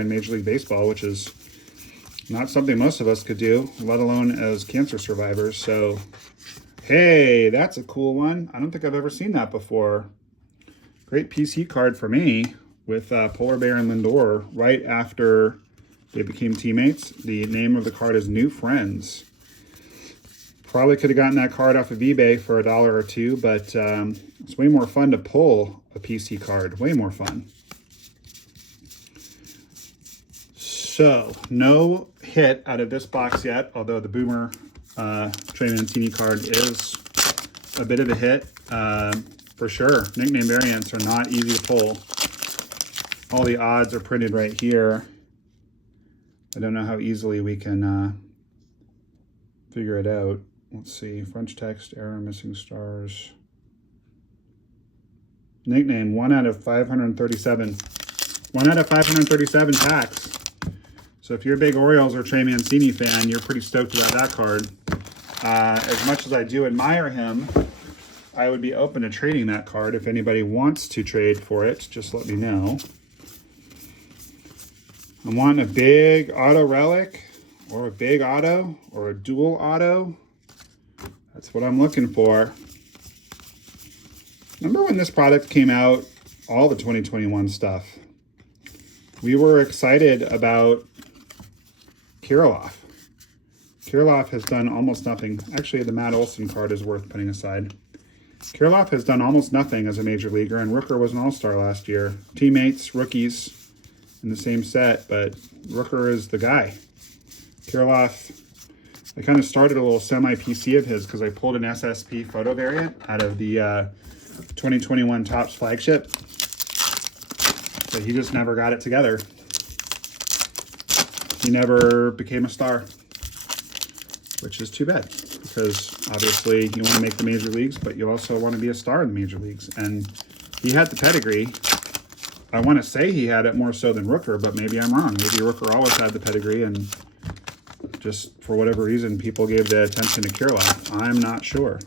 in Major League Baseball, which is not something most of us could do, let alone as cancer survivors. So, hey, that's a cool one. I don't think I've ever seen that before. Great PC card for me with Polar Bear and Lindor right after they became teammates. The name of the card is New Friends. Probably could have gotten that card off of eBay for $1 or $2, but it's way more fun to pull a PC card. Way more fun. So, no hit out of this box yet, although the Boomer Trey Mancini card is a bit of a hit, for sure. Nickname variants are not easy to pull. All the odds are printed right here. I don't know how easily we can figure it out. Let's see, French text, error, missing stars. Nickname, 1 out of 537. 1 out of 537 packs. So if you're a big Orioles or Trey Mancini fan, you're pretty stoked about that card. As much as I do admire him, I would be open to trading that card. If anybody wants to trade for it, just let me know. I'm wanting a big auto relic, or a big auto, or a dual auto. That's what I'm looking for. Remember when this product came out, all the 2021 stuff? We were excited about Kirilloff. Kirilloff has done almost nothing. Actually, the Matt Olson card is worth putting aside. Kirilloff has done almost nothing as a major leaguer, and Rooker was an all-star last year. Teammates, rookies in the same set, but Rooker is the guy. Kirilloff, I kind of started a little semi-PC of his because I pulled an SSP photo variant out of the 2021 Topps flagship, but he just never got it together. He never became a star, which is too bad, because obviously you want to make the major leagues, but you also want to be a star in the major leagues. And he had the pedigree. I want to say he had it more so than Rooker, but maybe I'm wrong. Maybe Rooker always had the pedigree, and just for whatever reason, people gave the attention to Kirilloff. I'm not sure.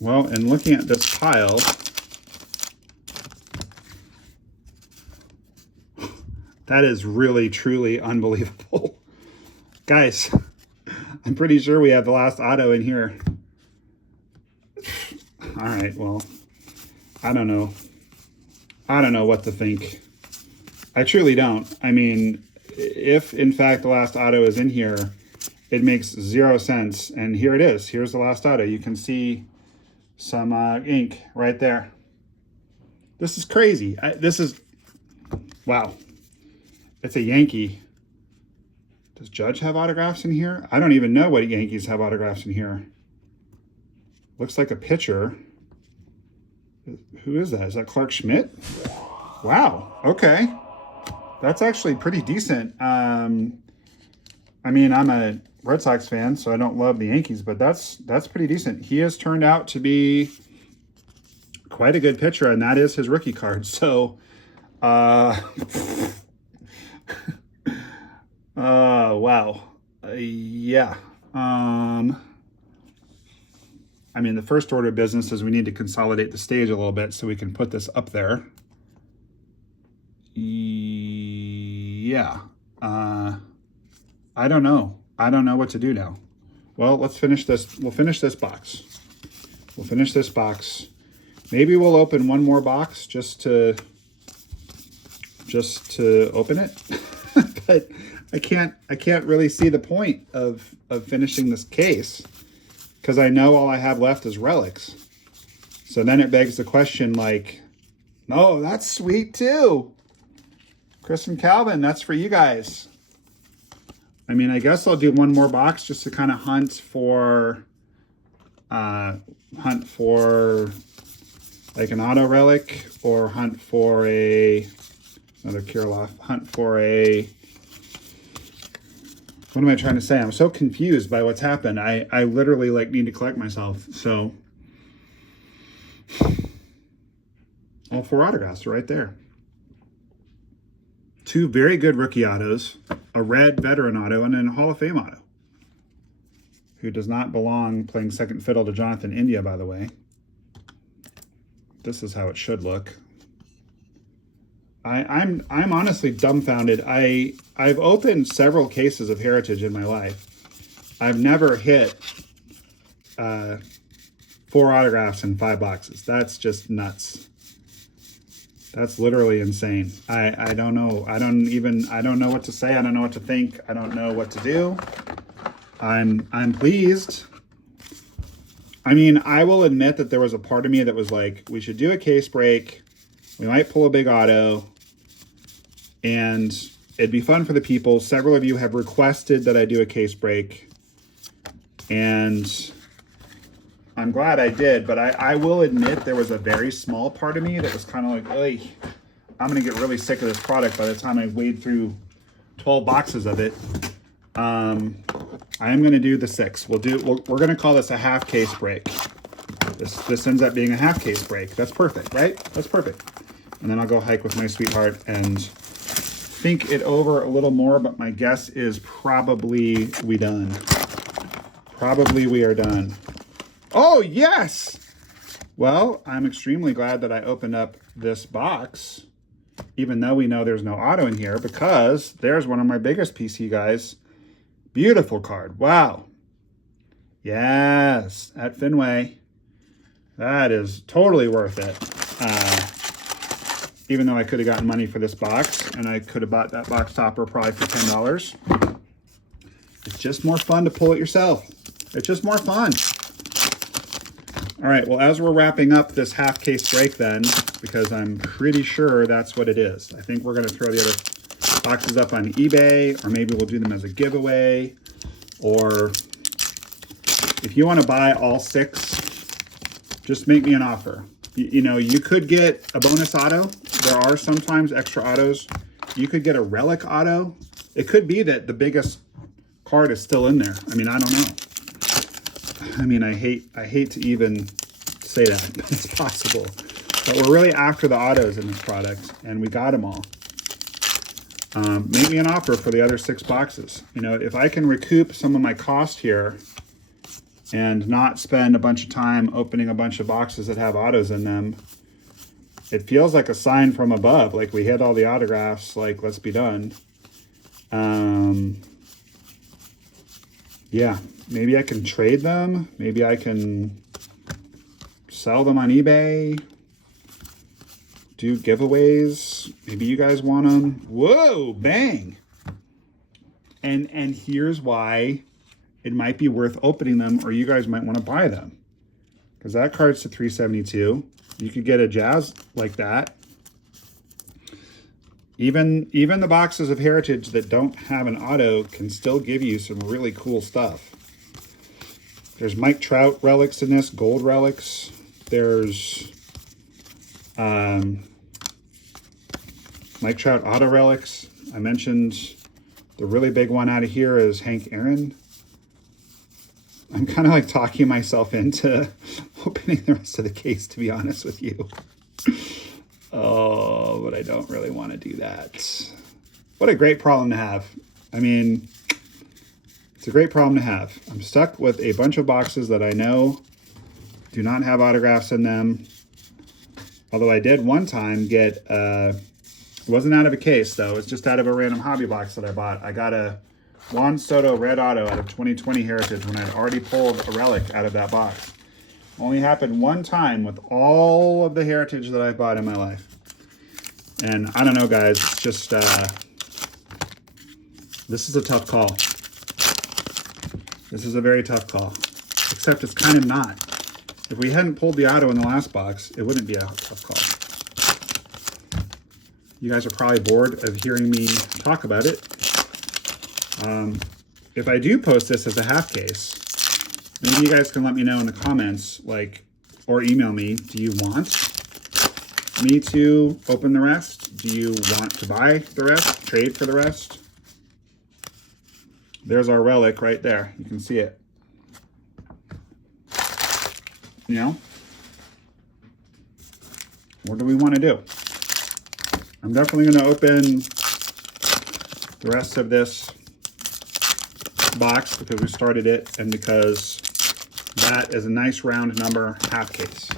Well, in looking at this pile, that is really, truly unbelievable. Guys, I'm pretty sure we have the last auto in here. All right, well, I don't know. I don't know what to think. I truly don't. I mean, if in fact the last auto is in here, it makes 0 sense. And here it is. Here's the last auto. You can see some ink right there. This is crazy. This is, wow. It's a Yankee. Does Judge have autographs in here? I don't even know what Yankees have autographs in here. Looks like a pitcher. Who is that? Is that Clark Schmidt? Wow. Okay. That's actually pretty decent. I mean, I'm a Red Sox fan, so I don't love the Yankees, but that's pretty decent. He has turned out to be quite a good pitcher, and that is his rookie card. So, wow. Yeah. I mean, the first order of business is we need to consolidate the stage a little bit so we can put this up there. Yeah. I don't know. I don't know what to do now. Well, let's finish this. We'll finish this box. We'll finish this box. Maybe we'll open one more box just to open it. But I can't really see the point of finishing this case, because I know all I have left is relics. So then it begs the question, like, no, that's sweet too. Chris and Calvin, that's for you guys. I mean, I guess I'll do one more box just to kind of hunt for like an auto relic, or hunt for another Kirilloff, hunt for what am I trying to say? I'm so confused by what's happened. I literally like need to collect myself. So all 4 autographs are right there. 2 very good rookie autos, a red veteran auto, and a Hall of Fame auto, who does not belong playing second fiddle to Jonathan India, by the way. This is how it should look. I'm honestly dumbfounded. I've opened several cases of Heritage in my life. I've never hit 4 autographs in 5 boxes. That's just nuts. That's literally insane. I don't know. I don't know what to say. I don't know what to think. I don't know what to do. I'm pleased. I mean, I will admit that there was a part of me that was like, we should do a case break. We might pull a big auto. And it'd be fun for the people. Several of you have requested that I do a case break. And I'm glad I did. But I will admit there was a very small part of me that was kind of like, hey, I'm going to get really sick of this product by the time I wade through 12 boxes of it. I am going to do the 6. We're going to call this a half case break. This ends up being a half case break. That's perfect, right? That's perfect. And then I'll go hike with my sweetheart and think it over a little more, but my guess is probably we done. Probably we are done. Oh, yes! Well, I'm extremely glad that I opened up this box, even though we know there's no auto in here, because there's one of my biggest PC guys. Beautiful card. Wow. Yes, at Fenway. That is totally worth it. Even though I could have gotten money for this box, and I could have bought that box topper probably for $10. It's just more fun to pull it yourself. It's just more fun. All right, well, as we're wrapping up this half case break then, because I'm pretty sure that's what it is. I think we're gonna throw the other boxes up on eBay, or maybe we'll do them as a giveaway, or if you want to buy all 6, just make me an offer. You know, you could get a bonus auto. There are sometimes extra autos. You could get a relic auto. It could be that the biggest card is still in there. I mean, I don't know. I mean, I hate to even say that, but it's possible. But we're really after the autos in this product, and we got them all. Make me an offer for the other 6 boxes. You know, if I can recoup some of my cost here and not spend a bunch of time opening a bunch of boxes that have autos in them, it feels like a sign from above. Like, we hit all the autographs, like, let's be done. Yeah, maybe I can trade them. Maybe I can sell them on eBay. Do giveaways. Maybe you guys want them. Whoa, bang. And here's why it might be worth opening them, or you guys might want to buy them. Because that card's to $372. You could get a Jazz like that. Even the boxes of Heritage that don't have an auto can still give you some really cool stuff. There's Mike Trout relics in this, gold relics. There's Mike Trout auto relics. I mentioned the really big one out of here is Hank Aaron. I'm kind of like talking myself into opening the rest of the case, to be honest with you. Oh, but I don't really want to do that. What a great problem to have. I mean, it's a great problem to have. I'm stuck with a bunch of boxes that I know do not have autographs in them. Although I did one time get, it wasn't out of a case though. It's just out of a random hobby box that I bought. I got a Juan Soto red auto out of 2020 Heritage when I'd already pulled a relic out of that box. Only happened one time with all of the Heritage that I bought in my life. And I don't know, guys, it's just, this is a tough call. This is a very tough call, except it's kind of not. If we hadn't pulled the auto in the last box, it wouldn't be a tough call. You guys are probably bored of hearing me talk about it. If I do post this as a half case, maybe you guys can let me know in the comments, like, or email me, do you want me to open the rest? Do you want to buy the rest, trade for the rest? There's our relic right there. You can see it. You know? What do we want to do? I'm definitely going to open the rest of this box because we started it and because that is a nice round number, half case.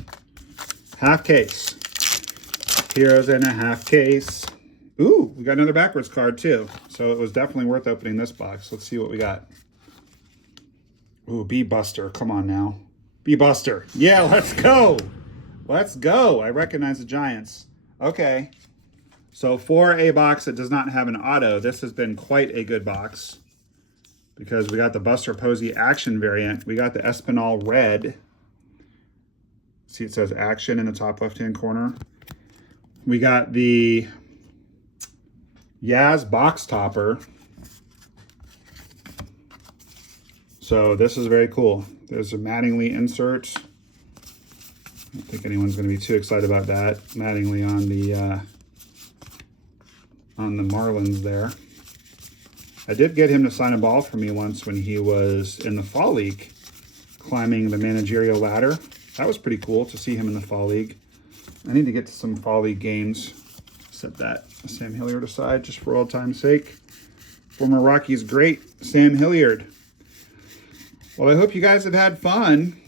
Half case. Heroes in a half case. Ooh, we got another backwards card too. So it was definitely worth opening this box. Let's see what we got. Ooh, B-Buster. Come on now. B-Buster. Yeah, let's go. Let's go. I recognize the Giants. Okay. So for a box that does not have an auto, this has been quite a good box because we got the Buster Posey Action variant. We got the Espinal Red. See, it says Action in the top left-hand corner. We got the Yaz Box Topper. So this is very cool. There's a Mattingly insert. I don't think anyone's going to be too excited about that. Mattingly on the Marlins there. I did get him to sign a ball for me once when he was in the Fall League, climbing the managerial ladder. That was pretty cool to see him in the Fall League. I need to get to some Fall League games. Set that Sam Hilliard aside just for old time's sake. Former Rockies great, Sam Hilliard. Well, I hope you guys have had fun.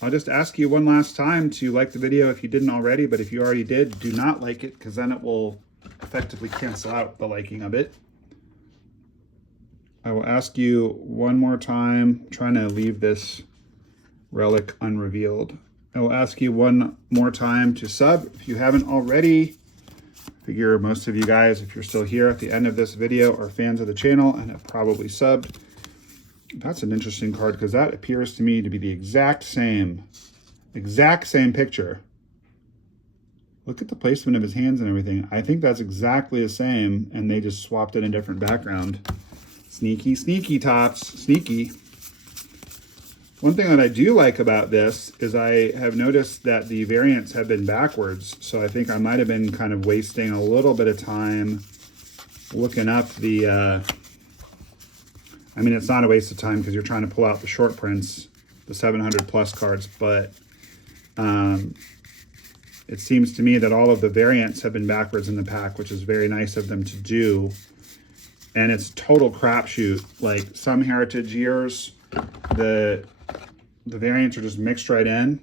I'll just ask you one last time to like the video if you didn't already, but if you already did, do not like it because then it will effectively cancel out the liking of it. I will ask you one more time, I'm trying to leave this relic unrevealed. I will ask you one more time to sub if you haven't already. I figure most of you guys, if you're still here at the end of this video, are fans of the channel and have probably subbed. That's an interesting card because that appears to me to be the exact same picture. Look at the placement of his hands and everything. I think that's exactly the same, and they just swapped in a different background. Sneaky, sneaky, Topps, sneaky. One thing that I do like about this is I have noticed that the variants have been backwards, so I think I might have been kind of wasting a little bit of time looking up the, I mean, it's not a waste of time because you're trying to pull out the short prints, the 700 plus cards, but it seems to me that all of the variants have been backwards in the pack, which is very nice of them to do. And it's total crapshoot. Like some heritage years, the variants are just mixed right in,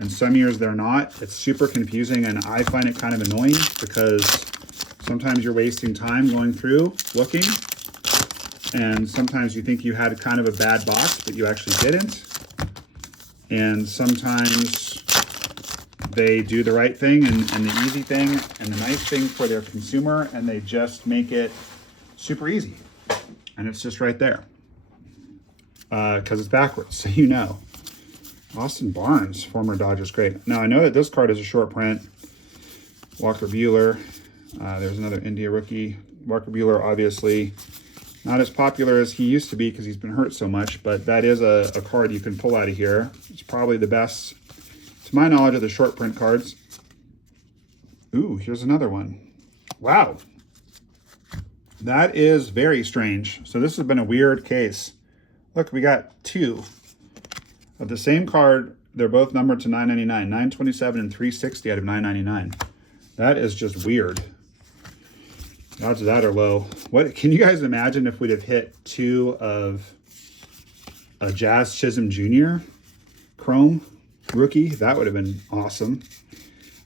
and some years they're not. It's super confusing, and I find it kind of annoying because sometimes you're wasting time going through looking, and sometimes you think you had kind of a bad box, but you actually didn't. And sometimes they do the right thing and the easy thing and the nice thing for their consumer, and they just make it super easy. And it's just right there. Because it's backwards, so you know. Austin Barnes, former Dodgers great. Now, I know that this card is a short print. Walker Buehler. There's another India rookie. Walker Buehler, obviously, not as popular as he used to be because he's been hurt so much, but that is a card you can pull out of here. It's probably the best, to my knowledge, of the short print cards. Ooh, here's another one. Wow. That is very strange. So this has been a weird case. Look, we got two of the same card. They're both numbered to 999, 927 and 360 out of 999. That is just weird. Odds of that are low. What can you guys imagine if we'd have hit two of a Jazz Chisholm Jr. Chrome rookie? That would have been awesome.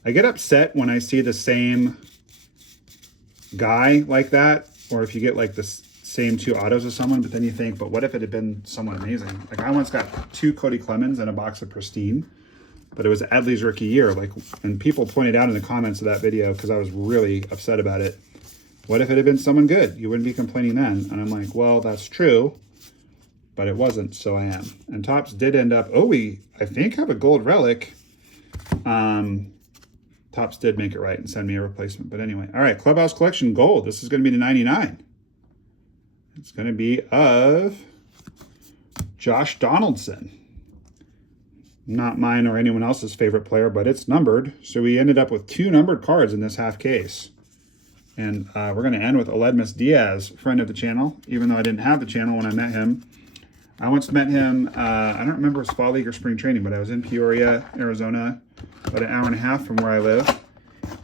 I get upset when I see the same guy like that, or if you get like the same two autos of someone, but then you think, but what if it had been someone amazing? Like I once got two Cody Clemens and a box of Pristine, but it was Adley's rookie year. Like, and people pointed out in the comments of that video because I was really upset about it. What if it had been someone good? You wouldn't be complaining then. And I'm like, well, that's true, but it wasn't, so I am. And Topps did end up, oh, we, I think, have a gold relic. Topps did make it right and send me a replacement. But anyway, all right, Clubhouse Collection Gold. This is going to be the 99. It's going to be of Josh Donaldson. Not mine or anyone else's favorite player, but it's numbered. So we ended up with two numbered cards in this half case. And we're going to end with Aledmus Diaz, friend of the channel, even though I didn't have the channel when I met him. I once met him, I don't remember his fall league or spring training, but I was in Peoria, Arizona, about an hour and a half from where I live.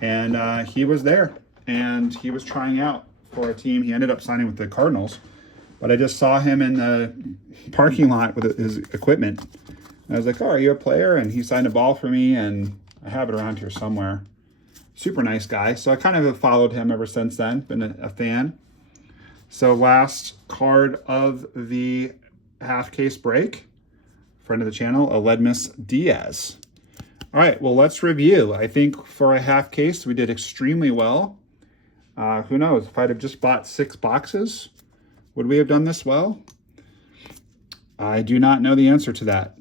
And he was there, and he was trying out for a team. He ended up signing with the Cardinals, but I just saw him in the parking lot with his equipment. And I was like, oh, are you a player? And he signed a ball for me, and I have it around here somewhere. Super nice guy. So I kind of have followed him ever since then, been a fan. So last card of the half case break, friend of the channel, Aledmus Diaz. All right, well, let's review. I think for a half case, we did extremely well. Who knows, if I'd have just bought 6 boxes, would we have done this well? I do not know the answer to that.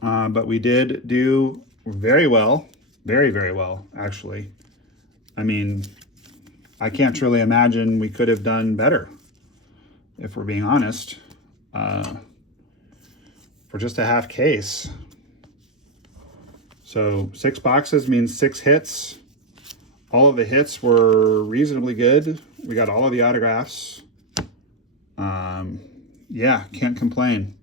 But we did do very well, very, very well, actually. I mean, I can't really imagine we could have done better, if we're being honest, for just a half case. So 6 boxes means 6 hits. All of the hits were reasonably good. We got all of the autographs. Yeah, can't complain.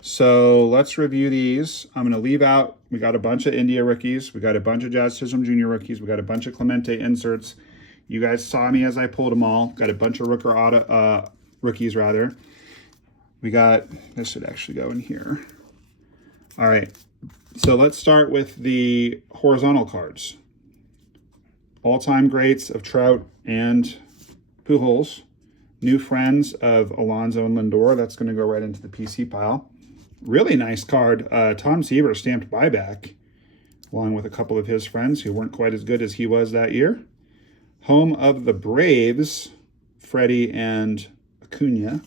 So let's review these. I'm going to leave out, we got a bunch of India rookies. We got a bunch of Jazz Chisholm Jr. rookies. We got a bunch of Clemente inserts. You guys saw me as I pulled them all. Got a bunch of rookies, rather. We got, this should actually go in here. All right. So let's start with the horizontal cards. All-time greats of Trout and Pujols. New friends of Alonso and Lindor. That's going to go right into the PC pile. Really nice card. Tom Seaver stamped buyback, along with a couple of his friends who weren't quite as good as he was that year. Home of the Braves, Freddie and Acuna.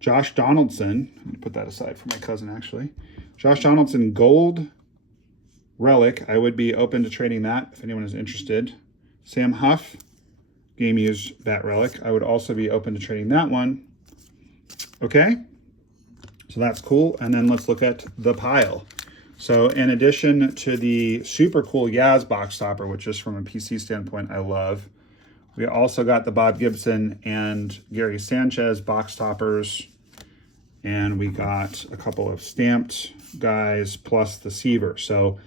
Josh Donaldson. Let me put that aside for my cousin, actually. Josh Donaldson gold relic. I would be open to trading that if anyone is interested. Sam Huff, game used that relic. I would also be open to trading that one. Okay, so that's cool. And then let's look at the pile. So in addition to the super cool Yaz box topper, which is from a PC standpoint I love, we also got the Bob Gibson and Gary Sanchez box toppers. And we got a couple of stamped guys plus the Seaver. So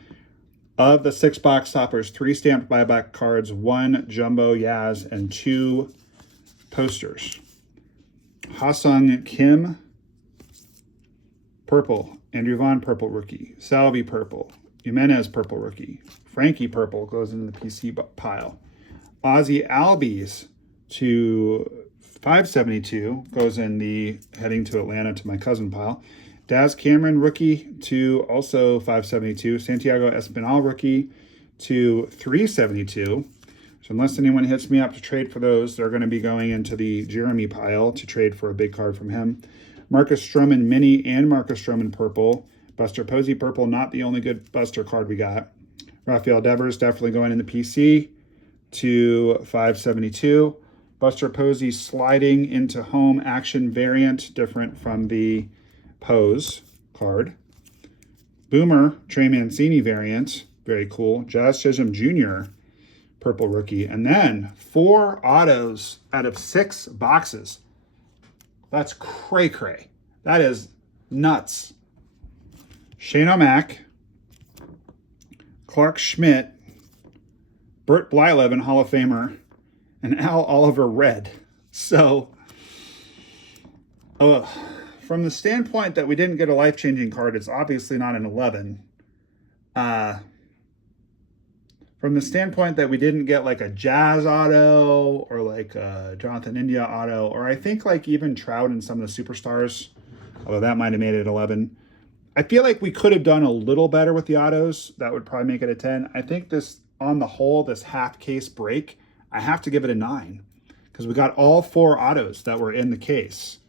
of the 6 box toppers, 3 stamped buyback cards, 1 jumbo Yaz, and 2 posters. Ha-Sung Kim, purple. Andrew Vaughn, purple rookie. Salvi, purple. Jimenez, purple rookie. Frankie, purple, goes into the PC pile. Ozzie Albies to 572 goes in the heading to Atlanta to my cousin pile. Daz Cameron rookie to also 572. Santiago Espinal rookie to 372. So unless anyone hits me up to trade for those, they're going to be going into the Jeremy pile to trade for a big card from him. Marcus Stroman mini and Marcus Stroman purple. Buster Posey purple, not the only good Buster card we got. Rafael Devers definitely going in the PC to 572. Buster Posey sliding into home action variant, different from the Pose card. Boomer Trey Mancini variant, very cool. Jazz Chisholm Jr. purple rookie. And then 4 autos out of 6 boxes. That's cray-cray. That is nuts. Shane O'Mac, Clark Schmidt, Bert Blyleven, Hall of Famer, and Al Oliver red. So, from the standpoint that we didn't get a life-changing card, it's obviously not an 11. From the standpoint that we didn't get like a Jazz auto or like a Jonathan India auto, or I think like even Trout and some of the superstars, although that might have made it 11. I feel like we could have done a little better with the autos. That would probably make it a 10. I think this, on the whole, this half case break, I have to give it a 9 because we got all 4 autos that were in the case.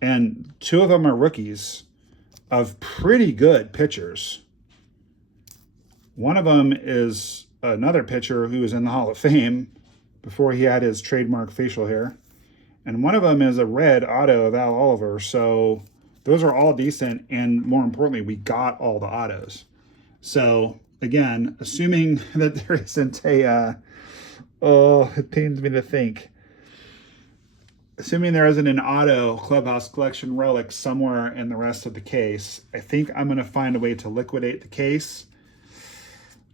And 2 of them are rookies of pretty good pitchers. One of them is another pitcher who was in the Hall of Fame before he had his trademark facial hair. And one of them is a red auto of Al Oliver. So those are all decent. And more importantly, we got all the autos. So again, assuming that there isn't a, it pains me to think. Assuming there isn't an auto Clubhouse Collection relic somewhere in the rest of the case, I think I'm going to find a way to liquidate the case.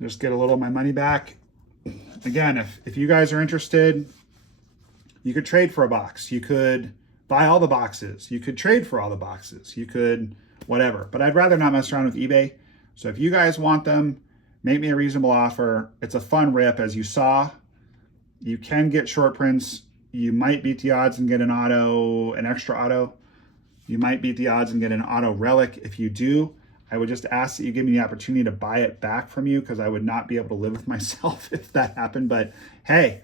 Just get a little of my money back. Again, if you guys are interested, you could trade for a box. You could buy all the boxes. You could trade for all the boxes. You could whatever. But I'd rather not mess around with eBay. So if you guys want them, make me a reasonable offer. It's a fun rip, as you saw. You can get short prints. You might beat the odds and get an auto, an extra auto. You might beat the odds and get an auto relic. If you do, I would just ask that you give me the opportunity to buy it back from you, because I would not be able to live with myself if that happened. But hey,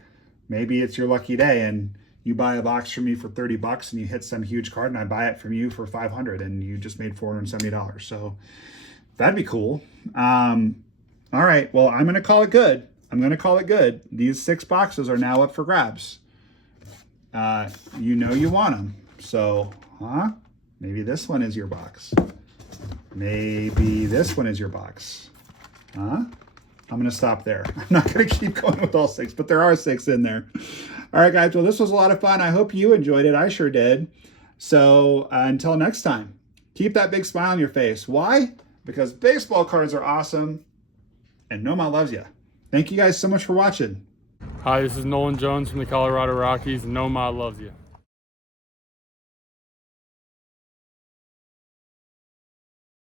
maybe it's your lucky day and you buy a box from me for 30 bucks and you hit some huge card and I buy it from you for 500 and you just made $470. So that'd be cool. All right, well, I'm going to call it good. I'm going to call it good. These 6 boxes are now up for grabs. You know you want them. So, maybe this one is your box. Maybe this one is your box. I'm going to stop there. I'm not going to keep going with all 6, but there are 6 in there. All right, guys. Well, this was a lot of fun. I hope you enjoyed it. I sure did. So until next time, keep that big smile on your face. Why? Because baseball cards are awesome and NOMAH loves you. Thank you guys so much for watching. Hi, this is Nolan Jones from the Colorado Rockies, and NOMAH loves you.